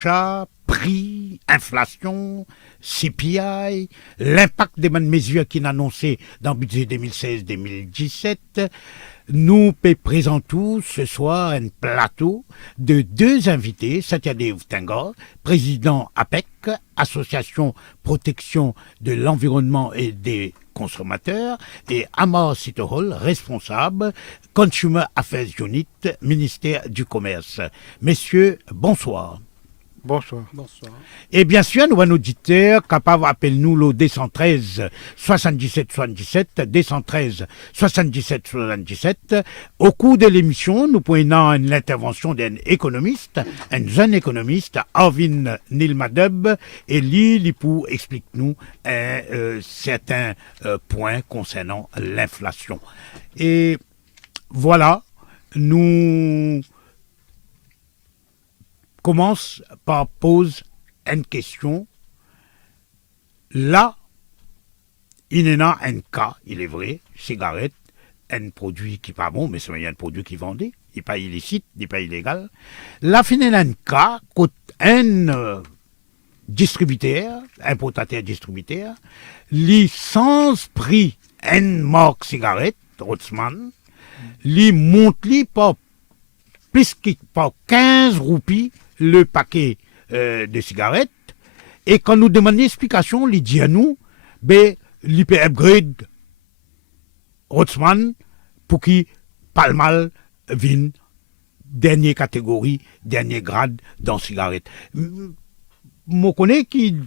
Achat, prix, inflation, CPI, l'impact des bonnes mesures qui sont annoncées dans le budget 2016-2017, nous présentons ce soir un plateau de deux invités, Satyadev Tengor, président APEC, Association Protection de l'Environnement et des consommateurs, et Amar Sitohol, responsable Consumer Affairs Unit, ministère du Commerce. Messieurs, bonsoir. Bonsoir. Bonsoir. Et bien sûr, nous avons un auditeur capable appelle-nous le 213 77 77, 213 77 77. Au cours de l'émission, nous prenons l'intervention d'un économiste, un jeune économiste, Arvin Nilmadeb, et lui pour explique-nous certains points concernant l'inflation. Et voilà, nous commence par poser une question. Là, il y a un cas, il est vrai, cigarette, un produit qui n'est pas bon, mais c'est un produit qui vendait, il n'est pas illicite, il n'est pas illégal. Là, il y a un cas, un distributeur, importateur-distributeur, licence prix une marque cigarette, Rotzmann, lui monte par plus que par 15 roupies le paquet de cigarettes. Et quand nous demandons l'explication, il dit à nous, il peut upgrade Rotzmann pour qu'il pas mal vienne dernière catégorie, dernier grade dans la cigarette. Je connais qu'il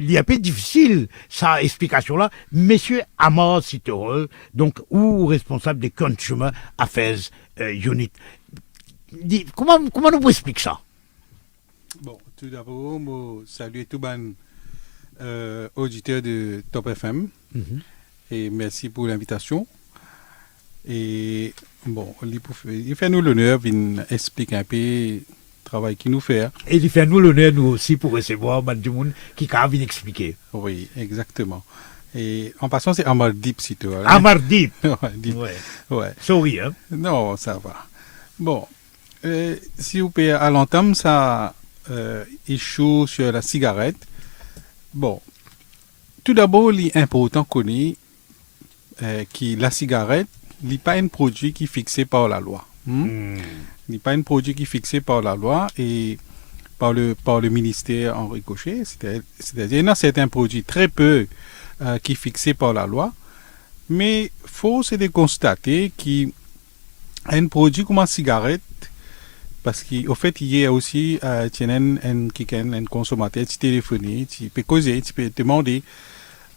est un peu difficile, sa explication-là. Monsieur Amar Sitohol, donc, ou responsable des Consumer Affairs Unit. Comment nous pouvons expliquer ça? Bon, tout d'abord, je salue tout les auditeurs de Top FM et merci pour l'invitation. Et bon, il fait nous l'honneur d'expliquer un peu le travail qu'il nous fait. Et il fait nous l'honneur, nous aussi, pour recevoir du monde qui a envie d'expliquer. Oui, exactement. Et en passant, c'est Amar Deep, si tu vois. Amar Deep. Ouais. Sorry, hein? Non, ça va. Bon, si vous payez à l'entame, ça échoue sur la cigarette. Bon, tout d'abord, il est important qu'on ait que la cigarette n'est pas un produit qui est fixé par la loi. Il n'est pas un produit qui est fixé par la loi et par le ministère en ricochet. C'est-à-dire, il y a certains produits très peu qui sont fixés par la loi. Mais faut c'est de constater qu'un produit comme la cigarette, parce qu'au fait, il y a aussi un consommateur qui téléphoné, qui peut causer, qui peut demander.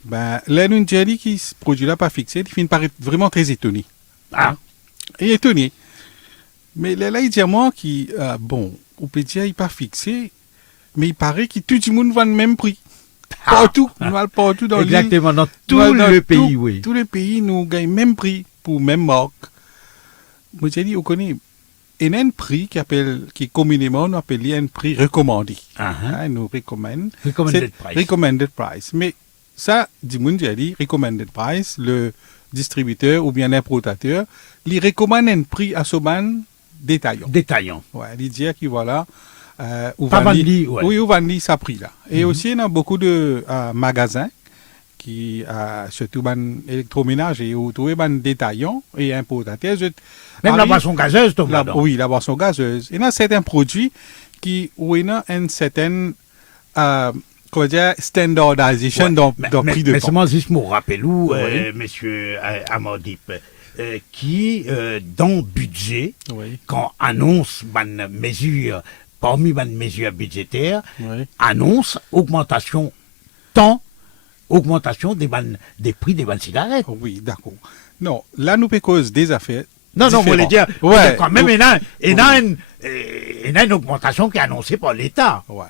Là, nous dit que ce produit-là pas fixé, il finit par être vraiment très étonné. Ah. Et étonné. Mais là, il dit à moi bon, on peut dire qu'il n'est pas fixé, mais il paraît que tout le monde vend le même prix. Partout, partout dans l'île. Exactement, dans tout le pays, oui. Tous les pays, nous gagnons le même prix pour la même marque. Moi, j'ai dit, on connaît. Il y a un prix qui communément nous appelle un prix recommandé. Nous recommande. Recommended price. Mais ça, j'ai dit, recommended price, le distributeur ou bien l'importateur, il recommande un prix à ce ban détaillant. Détaillant. Ouais, il dit que voilà. Où vend ça prix là. Et aussi, il y a beaucoup de magasins qui, surtout dans l'électroménager, où trouver des détaillants et importateurs. Même la boisson gazeuse, oui, la boisson gazeuse. Il y a certains produits où il y a une certaine standardisation dans le prix de vente. Mais seulement juste me rappelle où, monsieur Amardip, qui, dans le budget, quand annonce une mesure, parmi les mesures budgétaires, annonce augmentation des prix des bonnes cigarettes. Oui, d'accord. Non, là, nous cause des affaires. Non, vous voulez dire, quand même, il y a une augmentation qui est annoncée par l'État. Ouais.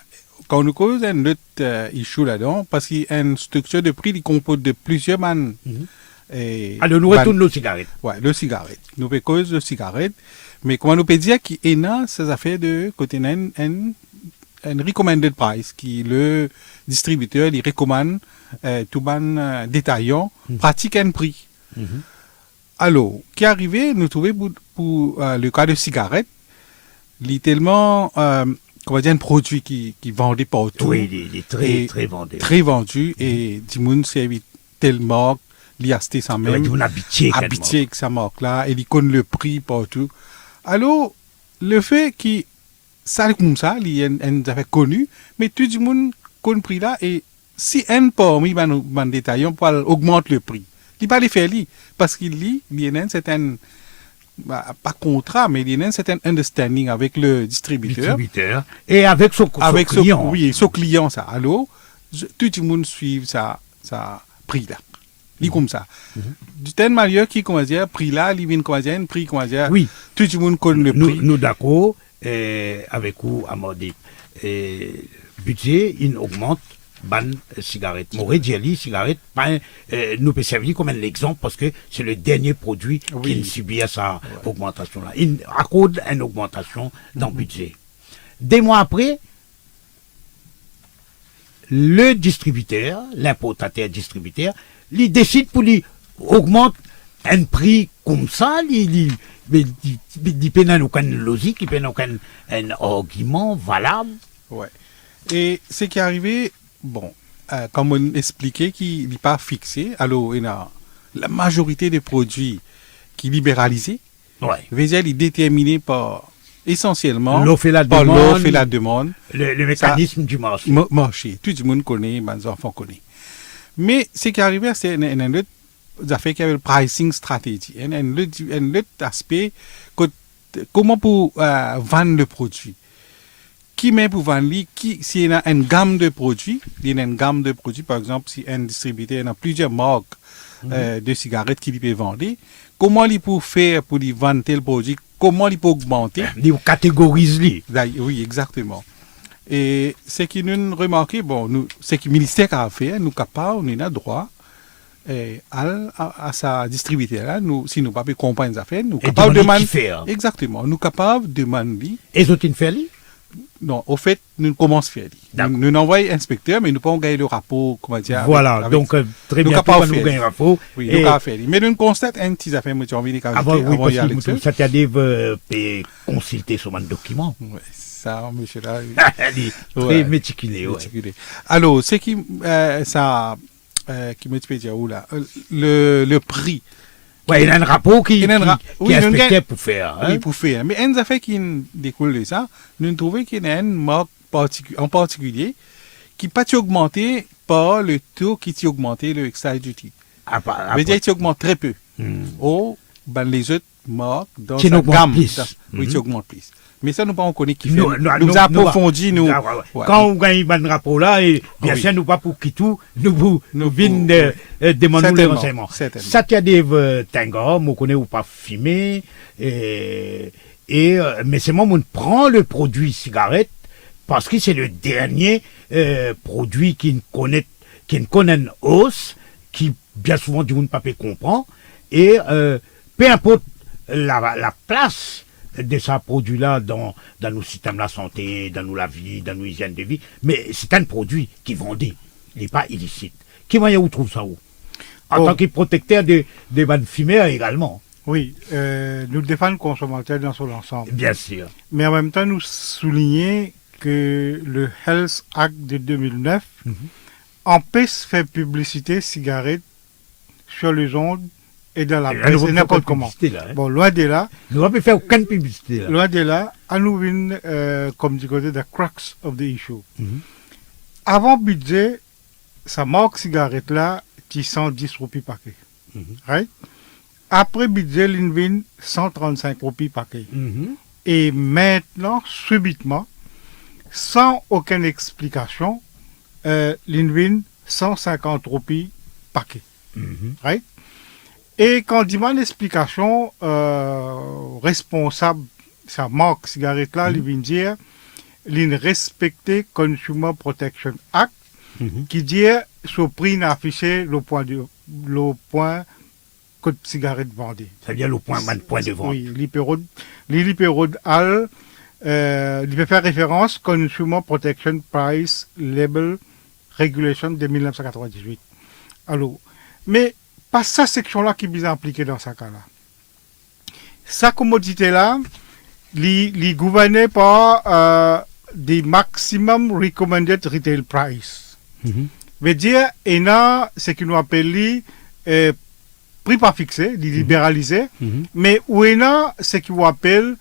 Quand nous cause un autre issue là-dedans, parce qu'il y a une structure de prix qui compose de plusieurs man. Alors, nous retournons nos cigarettes. Oui, le cigarette. Nous cause de cigarettes. Mais comment nous peut dire qu'il y a ces affaires de côté un recommended price, qui le distributeur il recommande tout ban détaillant pratique un prix. Alors, qui est arrivé, nous trouvons pour le cas de cigarette, il est tellement comment dire, un produit qui vendait partout. Oui, il est très, Et très vendu. très vendu et du monde servi telle marque, il a acheté ça Ouais, même, on habitué, habitué avec sa marque-là, et il connaît le prix partout. Alors, le fait que ça comme ça, il y a un affaire connu, mais tout le monde connaît le prix là, et si un parmi les détaillants pour augmenter le prix, il ne va pas le faire, parce qu'il y a un certain, pas contrat, mais il y a un certain understanding avec le distributeur. Et avec son client. Oui, son client, ça. Alors, tout le monde suit ça prix là. Il comme ça. De telle manière qu'il comment dire prix là, il vient comment dire un prix comment dire. Oui. Tout le monde connaît le prix. Nous d'accord avec vous Amadi. Budget il augmente ban cigarette. Moré Jelly cigarette nous peut servir comme un exemple parce que c'est le dernier produit qui subit à sa augmentation là. Il accorde une augmentation dans le budget. Des mois après, le distributeur, l'importateur distributeur, il décide pour lui augmenter un prix comme ça, il peut n'a aucune logique, il peut n'a aucun argument valable. Ouais. Et ce qui est arrivé, bon, comme on expliquait, qu'il n'est pas fixé, alors il y a la majorité des produits qui sont libéralisés, il est déterminé par essentiellement l'offre et la demande, le mécanisme du marché. Marché, tout le monde connaît, les enfants connaissent. Mais ce qui est arrivé, c'est un autre affaire qui avait le pricing stratégie, un autre aspect, comment pour vendre le produit. Qui met pour vendre, s'il y a une gamme de produits, par exemple, si un distributeur a plusieurs marques de cigarettes qu'il peut vendre, comment il peut faire pour lui vendre tel produit, comment il peut augmenter. Il catégorise. Oui, exactement. Et ce qui nous remarqué, bon, ce que le ministère a fait, nous capables, on a droit à sa distributeur, si nous ne pouvons pas comprendre les affaires, nous capables de demander. Exactement, nous capables de demander. Et vous avez fait? Non, au fait, nous commençons à faire. Nous envoyons inspecteur, mais nous ne pouvons pas gagner le rapport, comment dire. Voilà, donc très bien, nous gagner le rapport. Oui, nous avons fait. Mais nous constatons un petit affaire, j'ai envie de dire. Avant y aller. Ça t'a dit consulter sur mon document. Oui, ça, monsieur là. Très méticuleux. Alors, ce qui, qui me dit où là, le prix. Oui, il y a un rapport qui est inspecté pour faire. Oui, pour faire. Mais une affaire qui découle de ça, nous trouvons qu'il y a une marque en particulier qui n'a pas augmenté par le taux qui a augmenté le excise duty. Mais il augmente très peu. Les autres marques dans sa gamme, oui, qui augmente plus. Mais ça, nous pas on connaît qui fait. Nous approfondis, nous. Quand on gagne un rapport là, et bien sûr, nous pas pour qui tout, nous venons demander les renseignements. Ça qui a des tangas, on connaît ou pas fumer, mais c'est moi, on prend le produit cigarette parce que c'est le dernier produit qui connaît une hausse, qui bien souvent du monde pas peut comprendre, et peu importe la place de ce produit-là dans nos systèmes de la santé, dans nos la vie, dans nos hygiènes de vie, mais c'est un produit qui vendait, il n'est pas illicite. Qui moyen vous trouve ça où? En tant que protecteur des bonnes fumeurs également. Oui, nous défendons le consommateur dans son ensemble. Bien sûr. Mais en même temps, nous soulignons que le Health Act de 2009 empêche de faire publicité cigarette sur les ondes et dans la presse, et n'importe comment. Bon, loin de là. Nous ne pouvons faire aucune publicité là. Loin de là, à nous venir, comme du côté de crux of the issue. Avant budget, sa marque cigarette là, qui 110 roupies paquet. Right? Après budget, l'Invin 135 roupies paquet. Et maintenant, subitement, sans aucune explication, l'Invin 150 roupies paquet. Right? Et quand il demande l'explication, responsable, sa marque cigarette là, il vient dire, il respecte Consumer Protection Act, qui dit, ce prix n'a affiché le point que de cigarette vendue. C'est-à-dire le point de vente. Oui, l'hyperode al, il peut faire référence Consumer Protection Price Label Regulation de 1998. Alors, mais pas sa section-là qui est bien impliquée dans ce cas-là. Sa commodité-là, il est gouverné par the maximum recommended retail price. Mhm. Veut dire, il y a ce que nous appelons prix pas fixé, libéralisé, Mhm. mais où il y a ce qu'on appelle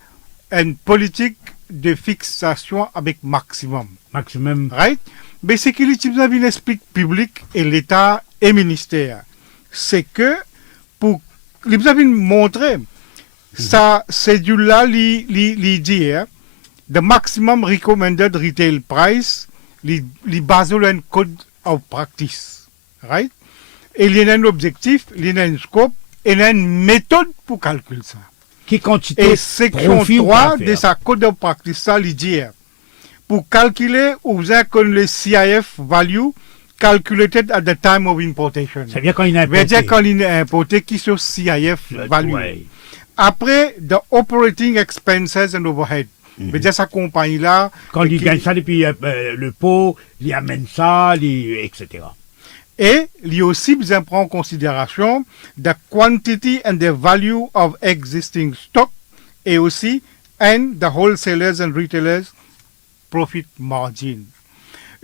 une politique de fixation avec maximum. Maximum. Right? Mais ce que l'utilisation explique public et l'État et ministère, c'est que pour l'utilisation montrer, ça, cédule-là, li dit, hein, the maximum recommended retail price, li basé sur un code of practice. Right? Et il y a un objectif, il y a un scope, et il y a une méthode pour calculer ça. Qui quantité Et section profit ou 3 pas de faire? sa code of practice, ça, il dit, pour calculer, vous avez comme le CIF value calculated at the time of importation. Ça veut dire quand il a veut dire importé. quand il est importé, qui sont CIF value. Ouais. Après, the operating expenses and overhead. Veut dire sa compagnie-là. Quand il qui- gagne ça depuis le pot, il amène ça, etc. Et il y a aussi besoin de prendre en considération the quantity and the value of existing stock et aussi and the wholesalers and retailers profit margin.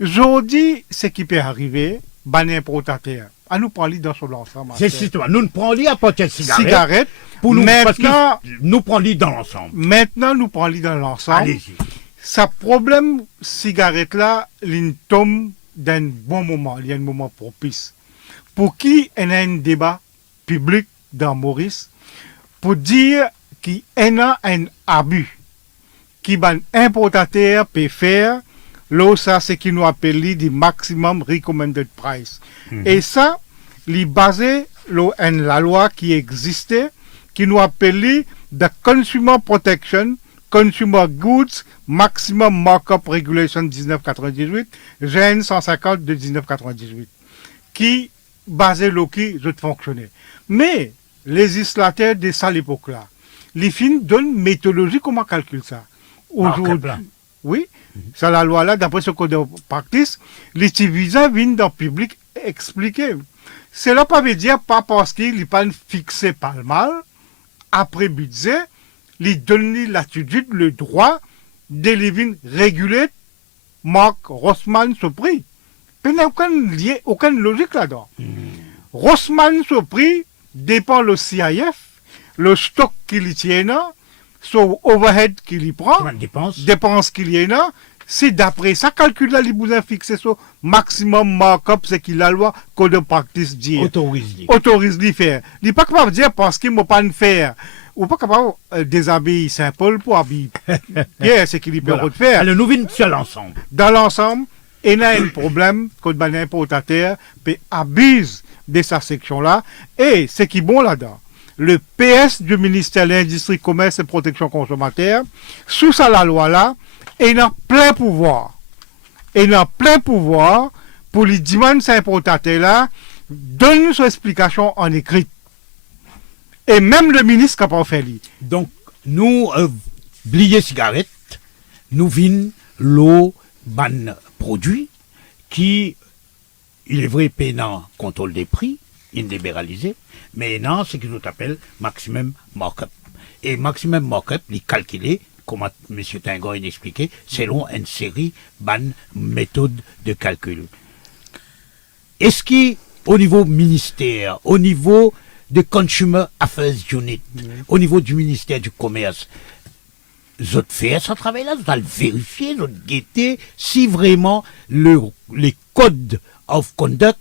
Aujourd'hui, ce qui peut arriver, ban importateur, à nous parler dans son ensemble. C'est justement, nous ne prenons à partir de cigarette, Cigarette. pour nous, Maintenant, parce que nous prenons dans l'ensemble. maintenant, nous parlons dans l'ensemble. Allez-y. Ça problème cigarette là, il tombe d'un bon moment, il y a un moment propice. Pour qui il y a un débat public dans Maurice, pour dire qu'il y a un abus, qui un importateur peut faire, là, ça, c'est qui nous appelle du maximum recommended price. Et ça, il est basé sur la loi qui existait, qui nous appelle the Consumer Protection Consumer Goods Maximum Markup Regulation 1998, GN 150 de 1998, qui basé sur qui je fonctionnais. Mais les législateurs de ça l'époque-là, les films donnent une méthodologie comment calculer ça. Aujourd'hui, oui, c'est la loi là, d'après ce code de practice, les visas viennent dans le public expliquer. Cela ne veut dire pas parce qu'il n'est pas fixé par le mal, après budget, il donne l'attitude, le droit de les réguler, Mark Rossmann ce prix. Il n'y a aucune logique là-dedans. Rossmann ce prix dépend le CIF, le stock qu'il y tient, son overhead qu'il y prend, dépenses qu'il y a, c'est d'après ça, calcul là, il vous fixé sur maximum markup, c'est qu'il la loi code de practice dit. Autorise de faire. Il n'est pas capable de dire parce qu'il ne m'a pas de faire. Ou pas capable de déshabiller Saint-Paul pour habiller. C'est qu'il peut Voilà. faire. Alors, nous venons sur l'ensemble. Dans l'ensemble, il y a un problème que l'importateur peut abuser de sa section-là. Et ce qui est bon là-dedans, le PS du ministère de l'Industrie, Commerce et Protection consommateur, sous ça la loi là, il a plein pouvoir. Il a plein pouvoir pour les demander ces importateurs-là, donner son explication en écrit. Et même le ministre n'a pas fait lui. Donc, nous, oublier cigarette, nous vînes l'eau ban produit qui, il est vrai, peinant contrôle des prix, libéralisé, mais non, c'est ce que nous appelle maximum markup. Et maximum markup, il est calculé, comme M. Tingon a expliqué, selon une série de méthodes de calcul. Est-ce qu'au niveau ministère, au niveau de Consumer Affairs Unit, au niveau du ministère du Commerce, vous faites ce travail-là, vous allez vérifier, vous guetter si vraiment les codes of conduct,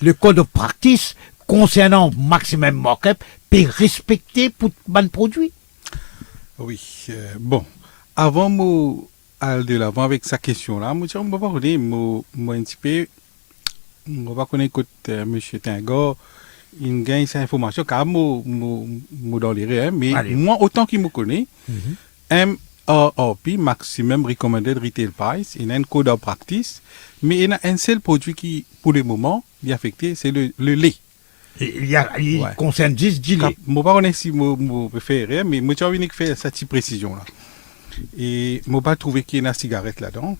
le code of practice concernant maximum markup peut respecter pour ban produit. Oui, bon, avant d'aller de l'avant avec sa question-là, moi, je ne vais pas connaître, un petit peu, on va connaître M. Tingo, il gagne cette information, car moi, dans les réels, mais Allez. moi, autant qu'il me connaît, MRRP, Maximum Recommended Retail Price, il y a un code of practice, mais il y a un seul produit qui, pour le moment, est affecté, c'est le lait. Il Ouais. concerne 10 Je ne dîners. sais pas si je peux faire, mais je vais faire cette petite précision-là. Et je n'ai pas trouvé qu'il y ait une cigarette là-dedans.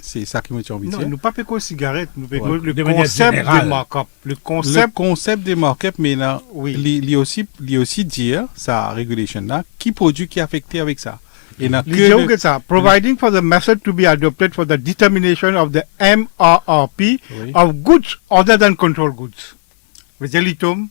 C'est ça qui m'a envie de Non, dire. nous ne parlons pas de cigarette, nous parlons Ouais, le de manière concept générale. de markup. Le Le concept, concept des markups, mais là, Oui. il y a aussi dire, sa régulation là, qui produit qui est affecté avec ça. Et dans Les gens que ça, providing for the method to be adopted for the determination of the MRRP Oui. of goods other than control goods. Vous voyez, l'item,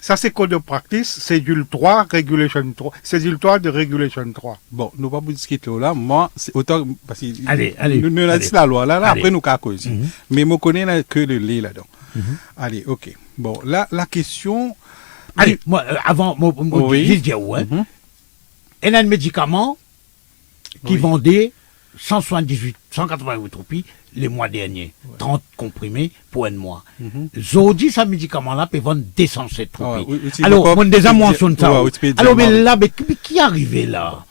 ça c'est code de practice, cédule 3, régulation 3, cédule 3 de régulation 3. Bon, nous pas pour discuter là. Moi, c'est autant parce que Allez, nous avons allez. dit la loi là, Allez. après nous qu'à cause. Mhm. Mais moi connais là que le lait là-dedans. Mhm. Allez, ok. Bon, là la question. Allez, moi, avant, moi, Oui. je dis, ouais. Mhm. Il y a un médicament qui Oui. vendait 188 roupies les mois derniers. 30 comprimés pour un mois. Mhm. Zodi, ce médicament-là peut vendre 207 Ah, roupies. oui, oui, Alors, c'est on déjà pas- mentionne ça. Ouais, oui, tu peux dire, Alors, mais non. là, mais qui est arrivé là?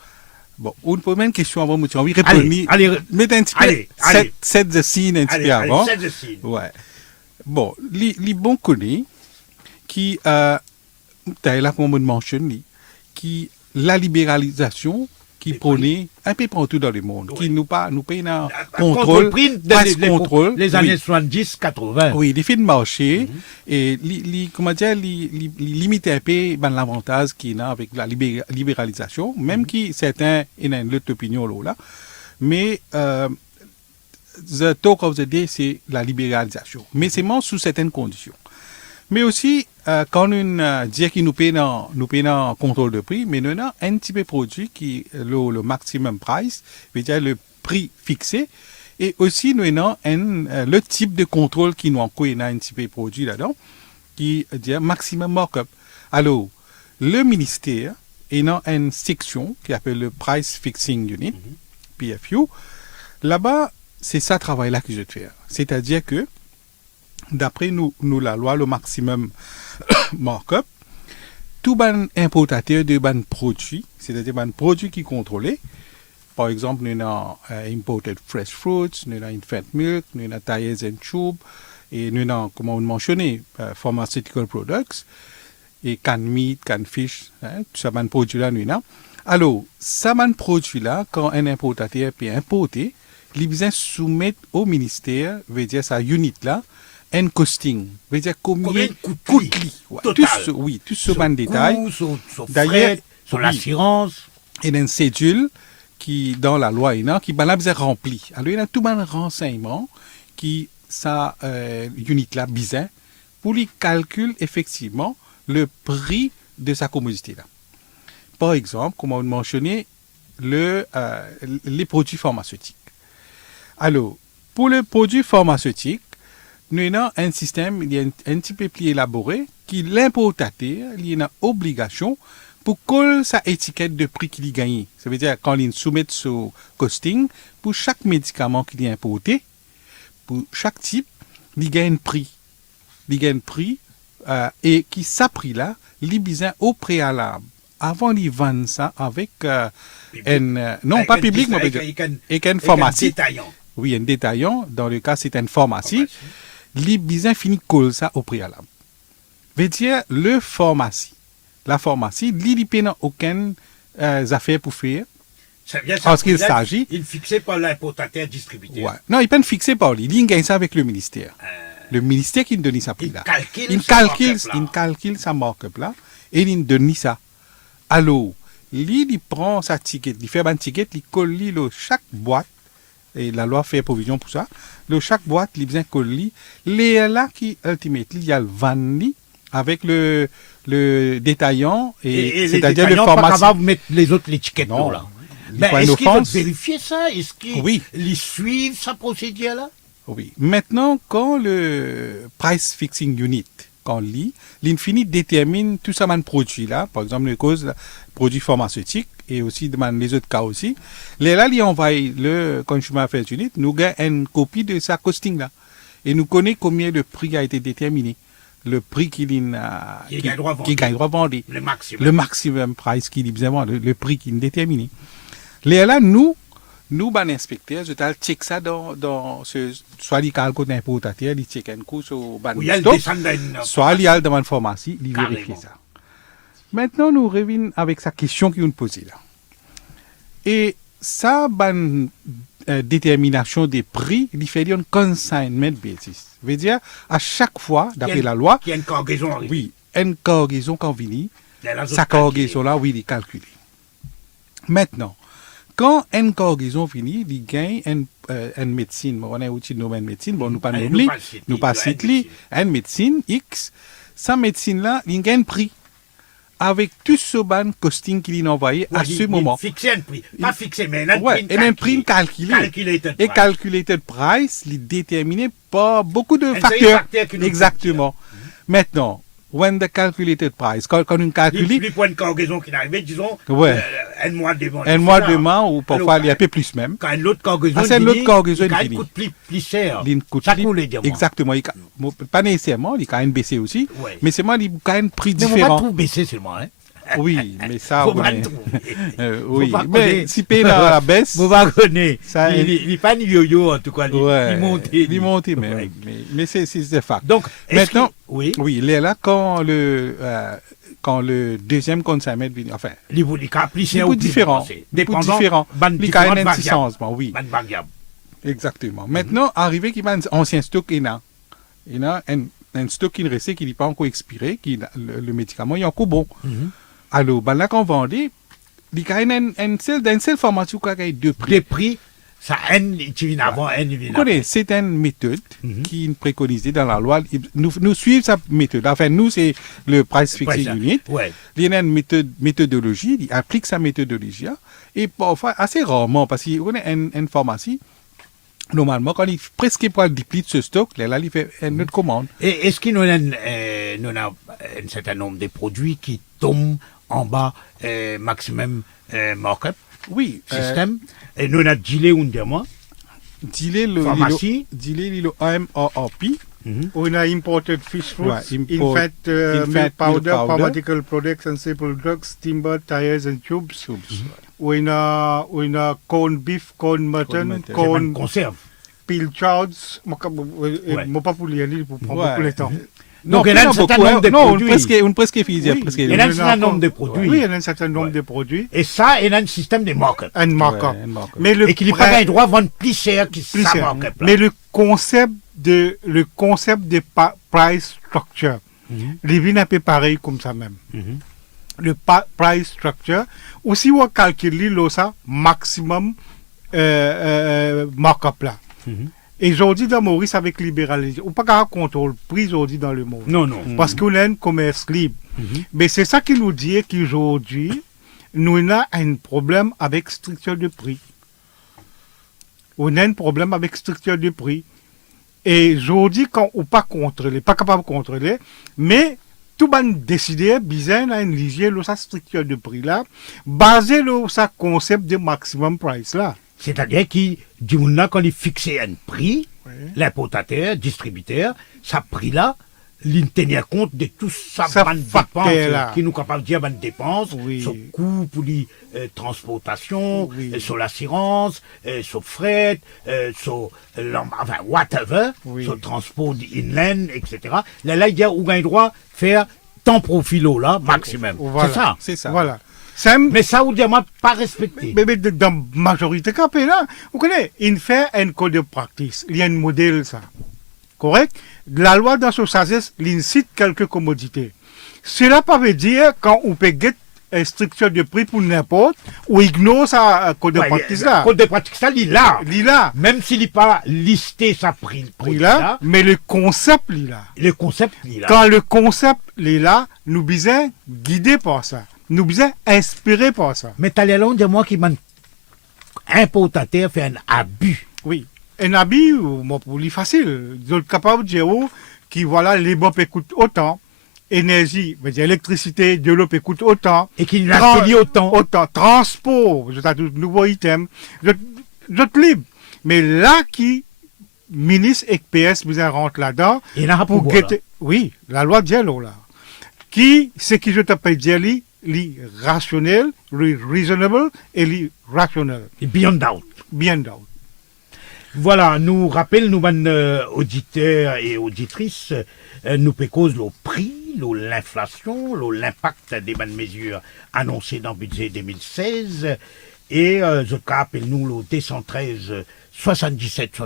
Bon, une première question avant, moi, tu as envie de Allez, répondre. allez, Mettez un petit peu. allez, allez. Set the scene un petit allez, peu avant. c'est le signe. Ouais. Bon, les bons connaît qui, t'as là comme on mentionne, qui la libéralisation qui Des prônait un peu partout dans le monde, Oui. qui nous paye un Contrôle contrôle, prix passe contrôle, les oui. années 70-80. Oui, les filles de marché et comment dire, limiter un peu ben, l'avantage qu'il y a avec la libéralisation, même qui certains ont une autre opinion là, mais the talk of the day c'est la libéralisation, mais c'est seulement sous certaines conditions. Mais aussi quand on dit qu'il nous paye un contrôle de prix, mais nous avons un petit peu de produit qui le maximum price, veut dire le prix fixé. Et aussi, nous avons le type de contrôle qui nous a un petit peu de produit là-dedans, qui dit maximum markup. Alors, le ministère est dans une section qui appelle le Price Fixing Unit, PFU. Là-bas, c'est ça le travail-là que je vais faire. C'est-à-dire que, d'après nous la loi, le maximum markup, tout ban importateur de ban produit, c'est-à-dire ban produit qui est contrôlé, par exemple, nous avons imported fresh fruits, nous avons infant milk, nous avons tires and tubes, et nous avons, comme on mentionné, pharmaceutical products, et canned meat, canned fish, hein, tout ça, ban produit-là, nous avons. Alors, ça, ban produit-là, quand un importateur peut importer, il besoin soumettre au ministère, veut dire sa unit-là, un costing, veut dire combien coûte-li. Ouais, tout ce ban détail. Sur D'ailleurs, frais, sur oui. l'assurance. Et une cédule qui, dans la loi, qui ben, là, besoin rempli. Alors, il y a tout un renseignement qui, ça, unit-là, besoin, pour lui calculer effectivement le prix de sa commodité-là. Par exemple, comme on mentionnait, les produits pharmaceutiques. Alors, pour le produit pharmaceutique, nous avons un système, il y a un petit peu plus élaboré, qui l'importateur, il y a une obligation pour coller sa étiquette de prix qu'il a gagné. Ça veut dire quand il soumet son costing, pour chaque médicament qu'il a importé, pour chaque type, il gagne un prix. Il gagne un prix et qui ça prix là, il besoin au préalable. Avant de vendre ça avec non pas public, mais avec une pharmacie. Détaillant. Oui, un détaillant. Dans le cas, c'est une pharmacie. Il besoin finit coller ça au préalable. Veut dire la pharmacie, il n'a aucune affaire pour faire. Parce qu'il s'agit. Il est fixé par l'importateur distributeur. Ouais. Non, il n'est pas fixé par lui. Il gagne ça avec le ministère. Le ministère qui donne sa prix là. Il calcule sa markup là et il donne ça. Alors, il prend sa ticket, il fait un ticket, il colle chaque boîte, et la loi fait provision pour ça. Chaque boîte, il besoin coller les là qui ultimement il y a le vanni avec le détaillant et c'est-à-dire le pharmacien. Pas capable de mettre les autres étiquettes Non. là. Il Mais faut une est-ce qu'ils vont offense. vérifier ça? Est-ce qu'ils Oui. suivent sa procédure là? Oui. Maintenant, quand le price fixing unit, quand l'infini détermine tout ça de produit là, par exemple les causes produits pharmaceutiques et aussi dans les autres cas aussi, là il envoie le consumer affairs unit, nous gagne une copie de sa costing là et nous connaît combien le prix a été déterminé, le prix qu'il gagne droit vendre, le maximum price qu'il a besoin vendre, le prix qu'il a déterminé. Là nous, inspecteurs, je t'ai check ça dans ce, soit les calculs d'importateur, ils check un coup sur stock, soit ils allent dans une pharmacie, ils vérifient ça. Maintenant, nous revenons avec sa question qu'ils nous posée là. Et ça, détermination des prix, il fait une consignment basis. Ça veut dire, à chaque fois, d'après la loi, il y a une cargaison arrivée. Oui, une cargaison quand vient, sa cargaison là, oui, il est calculé. Maintenant, quand une cargaison finit, il gagne une médecine. Bon, on a outil de domaine médecine, bon, nous pas nommer, nous pas citer, une médecine X, sa médecine-là, il gagne un prix. Avec tout ce ban costing qu'il a envoyé à ce moment. Fixer un prix. Pas fixé, mais un prix calculé. Et calculated price, il est déterminé par beaucoup de facteurs. Exactement. Maintenant, when the calculated price, quand on calcule... Les points de cargaison qui n'arrivent, disons, un mois devant. Un mois devant, ou parfois il y a un peu plus même. Quand l'autre cargaison il coûte plus cher. Ça coûte les diamants. Exactement. Pas nécessairement, il a quand même baissé aussi. Mais c'est moi, il a quand même prix différent. Mais on va tout baisser seulement, hein. Oui, mais ça... Faut pas le trouver. Oui, mais si paye dans la baisse... Vous va connaître. Il n'est pas ni yo-yo, en tout cas. Il monte. Il monte, mais c'est un fact. Donc, maintenant, oui, il est là quand le deuxième consignment vient... Enfin... Il est différent. Dépendant. Il a un changement, oui. Variable. Exactement. Maintenant, arrivé qu'il y a un ancien stock, il y a un stock qui reste, qui n'est pas encore expiré, le médicament est encore bon. Alors, là, quand on vendait, il y a une seule formation qui a deux prix. Des prix, ça tu viens avant, vous connaissez, c'est une méthode qui est préconisée dans la loi. Nous suivons cette méthode. Enfin, nous, c'est le price fixing unit. Il y a une méthodologie, il applique sa méthodologie. Et parfois, assez rarement, parce qu'il y a une pharmacie, normalement, quand il presque pas déplie de ce stock, là, il fait une autre commande. Et est-ce qu'il y a un certain nombre de produits qui tombent en bas maximum markup? Oui. Système. Et nous avons dilé un diamant. Pharmacie. Dilé le AMRP. On a imported fish fruits, infant milk powder, pharmaceutical products and simple drugs, timber, tires and tubes. On a corn beef, corn mutton, corn conserve. Pilchards. Moi pas pour lire, pour prendre beaucoup de temps. Donc, il y a un certain nombre de produits. On presque fini. Il y a un certain nombre de produits. Oui, il y a un certain nombre de produits. Et ça, il y a un système de markup. Un markup. Et qu'il n'y a pas un droit de vendre plus cher que ça markup. Mais le concept de price structure, il vient un peu pareil comme ça même. Le price structure, aussi on calcule ça maximum markup là. Et aujourd'hui, dans Maurice, avec libéralisation, on ne peut pas contrôler le prix aujourd'hui dans le monde. Non. Parce qu'on a un commerce libre. Mais c'est ça qui nous dit qu'aujourd'hui, nous avons un problème avec structure de prix. On a un problème avec structure de prix. Et aujourd'hui, quand on ne peut pas contrôler, pas capable de contrôler, mais tout le monde décide, bizarre, à une ligier, sa structure de prix là, basé sur ce concept de maximum price là. C'est-à-dire quand il fixe un prix, l'importateur, distributeur, ce prix-là, il tenir compte de tout ça, dépenses, qui nous capable de dire bonne dépenses, sur coût pour les transportations, sur l'assurance, sur fret, sur whatever, sur transport inland, etc. Là, il y a un droit de faire tant profilo là, maximum. C'est ça. Voilà. Mais ça, vous diamant pas respecté. Mais dans la majorité des cas, là, vous connaissez, il fait un code de pratique. Il y a un modèle, ça. Correct? La loi d'association, il cite quelques commodités. Cela veut dire, quand on peut get une structure de prix pour n'importe, ou ignore sa code de pratique là. Le code de pratique, ça, il est là. Même s'il n'est pas listé sa prix là, mais le concept, il est là. Le concept, il est là. Quand le concept, il est là, nous sommes guidés par ça. Nous sommes inspirés par ça. Mais t'as l'air de moi qui m'a importateur fait un abus. Oui. Un abus, pour lui facile. Ils sont capables de dire que voilà, les bombes coûtent autant, énergie, électricité, de l'eau coûte autant. Et qu'il n'a pas autant. Transport, je t'ai tout nouveau item. Je libre. Mais là, ministre et PS, vous rentrent là-dedans. Il n'a pas pour Oui, la loi de là. Ce qui je t'appelle dire, rationnel, reasonable et rationnel. Et beyond doubt. Beyond doubt. Voilà, nous rappelle, nous, auditeurs et auditrices, nous cause le prix, l'inflation, l'impact des bonnes mesures annoncées dans le budget 2016. Et je rappelle, nous, le 213 77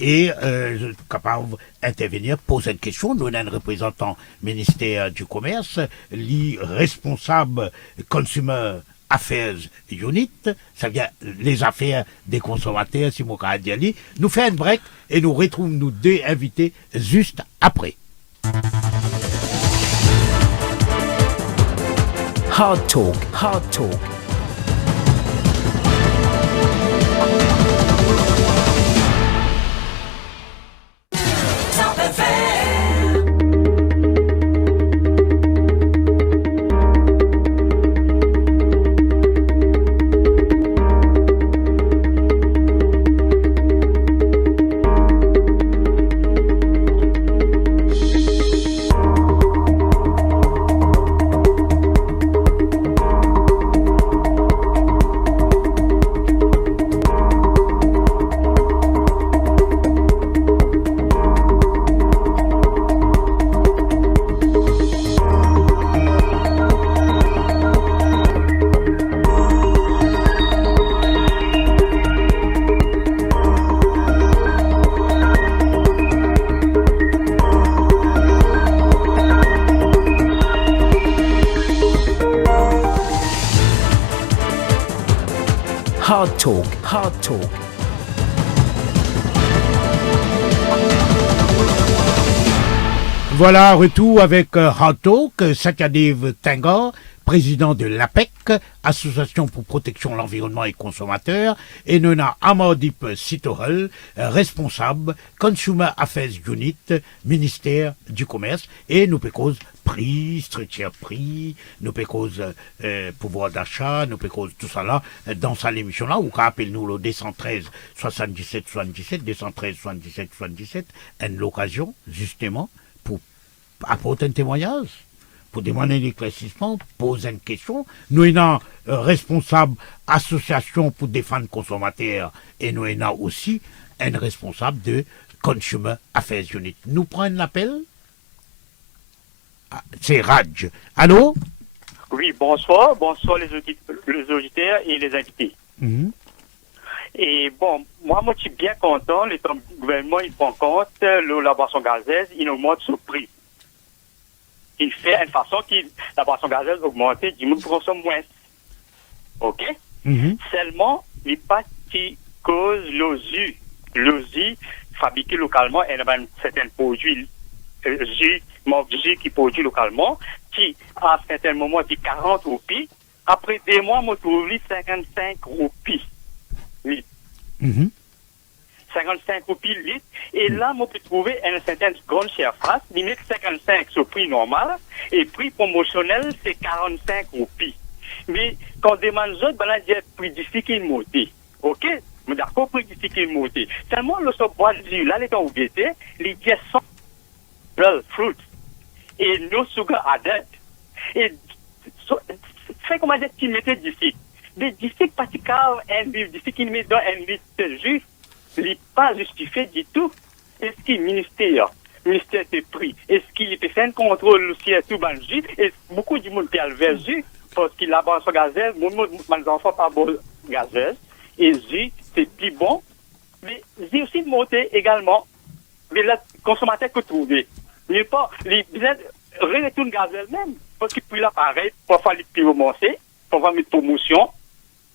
et je suis capable d'intervenir, poser une question. Nous avons un représentant ministère du Commerce, responsable Consumer Affairs Unit, ça veut dire les affaires des consommateurs, si mon cas dire, nous fait un break et nous retrouvons nous deux invités juste après. Hard Talk, Hard Talk. Hard Talk, Hard Talk. Voilà, retour avec Hard Talk, Satyadev Thakur, président de l'APEC, Association pour protection de l'environnement et consommateurs, et Nona Amardeep Sitohal, responsable Consumer Affairs Unit, ministère du Commerce, et nous cause prix, structure prix, nous cause pouvoir d'achat, nous cause tout ça là, dans cette émission-là, ou appelle-nous le 213 77 77, 213 77 77, une l'occasion, justement, pour apporter un témoignage, pour demander un éclaircissement, poser une question. Nous sommes responsable association pour défendre les consommateurs et nous sommes aussi un responsable de Consumer Affairs Unit. Nous prenons l'appel. C'est Raj. Allô? Oui, bonsoir. Bonsoir les auditeurs et les invités. Et bon, moi, je suis bien content. Le gouvernement, il prend compte, la boisson gazeuse, il augmente son prix. Il fait une façon que la boisson gazeuse augmente, du monde consomme moins. OK? Seulement, les parties cause l'OSU. L'OSU, fabriqué localement, elle a certains produits, jus qui produit localement, qui, à un certain moment, dit 40 roupies. Après 2 mois, je trouve 55 roupies. 55 roupies litre. Et là, on peut trouver une certaine grande surface, il met 55 sur prix normal, et prix promotionnel, c'est 45 roupies. Mais quand on demande aux autres, il y a prix d'ici qui est monté. OK? Mais d'accord, prix d'ici qui est monté. Seulement, le bois de jus, là, les temps où il était, les pièces sont fruits. Et nos sugar added. Et c'est comment dire qu'il mettait d'ici. Mais d'ici, pas de cave, d'ici qu'il met dans un litre de jus, il n'est pas justifié du tout. Est-ce qu'il ministère des prix, est-ce qu'il peut faire un contrôle aussi à tout le jus? Et beaucoup de monde perd le jus, parce qu'il a boisson gazeuse, mes enfants pas bon gazeuse, et jus, c'est plus bon. Mais j'ai aussi monté également, mais le consommateur que trouver. Il n'est pas, les retourne gazeuse même, parce qu'il puis là pareil, pour faire les prix augmenter, pour faire une promotion.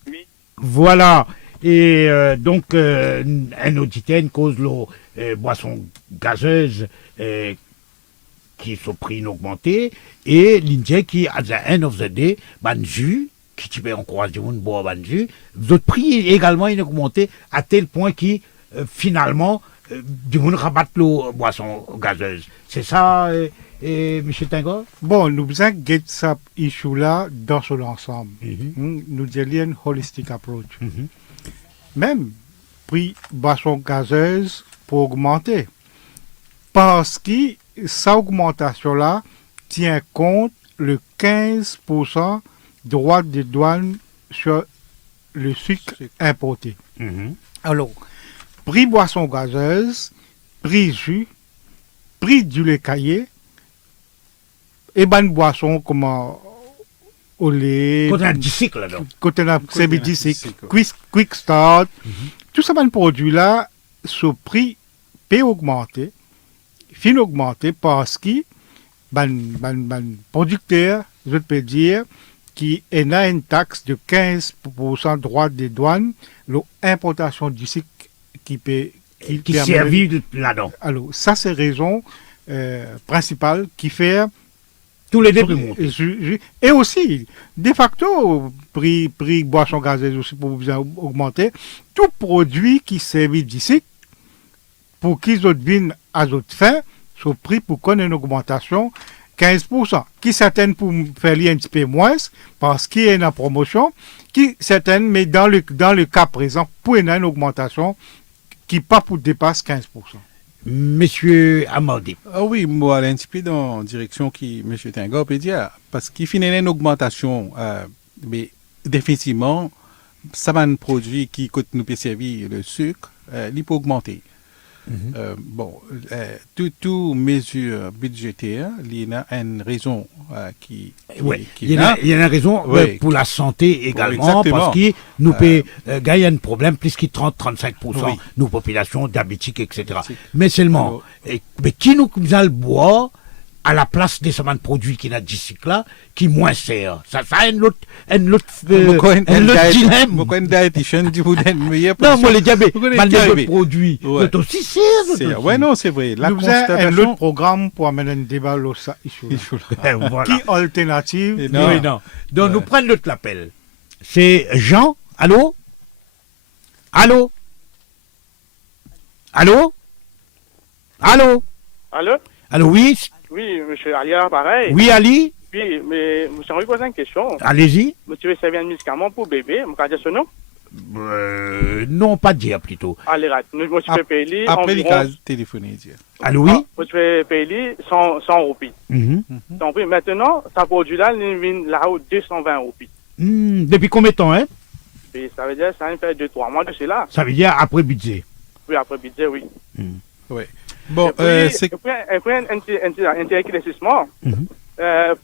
Oui. Voilà. Et donc, un auditeur, une cause de boisson gazeuse qui sont prix augmenté, et l'Indien qui, à the end of the day, ban jus, qui tu peux encourager monde boire ban jus, d'autres prix également ils ont augmenté à tel point qui, finalement, du monde rabattre la boisson gazeuse. C'est ça, M. Thakur? Bon, nous besoin de cette issue-là dans son ensemble. Nous avons une holistic approach. Même prix boisson gazeuse pour augmenter. Parce que cette augmentation-là tient compte le 15% droit de douane sur le sucre importé. Alors, prix boisson gazeuse, prix jus, prix du lait caillé, et bonne boisson comme au lait. Côté un cycle, là. Côté un CBD, quick start. Tout ça, bon produit là, ce prix peut augmenter, fin augmenter parce que, bon producteur, je peux dire, qui est a une taxe de 15% droit des douanes, l'importation du cycle qui peut Qui permet- servit là-dedans. Alors, ça c'est raison principale qui fait Tous les débris montent. et aussi, de facto, prix boisson gazeuse aussi pour vous augmenter. Tout produit qui servit d'ici, pour qu'ils autres viennent à d'autres fins, ce prix pour qu'on ait une augmentation 15%. Qui certaines pour faire un petit peu moins, parce qu'il y a une promotion, qui certaines, mais dans le cas présent, pour une augmentation qui pas pour dépasse 15%. Monsieur Amadi. Ah oui, moi, aller un petit peu dans la direction qui M. Tinga peut dire, parce qu'il finit une augmentation, mais définitivement, ça va un produit qui coûte nous peut servir le sucre, il peut augmenter. Tout mesure budgétaire, il y a une raison qui Oui, qui il y a une raison Oui. pour la santé également, Exactement. parce que nous gagnons un problème plus que 30-35%, Oui. nos populations diabétiques, etc. Diabétiques. Mais seulement, Alors- mais qui nous a le bois à la place des semaines produits qui n'a d'ici là, qui moins sert. Ça a un autre dilemme. Pourquoi une diététicienne dit vous êtes meilleur Non, moi les diabètes, Vous connaissez mal le des produits, Ouais. d'autres aussi sert. Oui, non, c'est vrai. La Nous faisons un constatation. autre programme pour amener un débat sur ça. Voilà. Qui alternative Et Non, oui, non. Donc, nous prenons notre appel. C'est Jean. Allô? Allô? Allô? Allô? Allô? Allô, oui? Oui, monsieur Alia, pareil. Oui, Ali? Oui, mais monsieur, envie de poser une question. Allez-y. Monsieur veut servir un médicament pour bébé, je dire ce nom? Non, pas dire plutôt. Allez, monsieur Ap- fait payer Après, il environ... a téléphoné. Dire. Allô, oui? Monsieur fait payer 100 roupies. Mhm. Donc, oui, maintenant, ça produit là, il vient là-haut 220 roupies. Depuis combien de temps, hein? Et ça veut dire que ça va faire 2-3 mois de cela. Ça veut dire après budget. Oui, après budget, oui. Oui. Bon, c'est. Et puis, un petit éclaircissement. Mhm.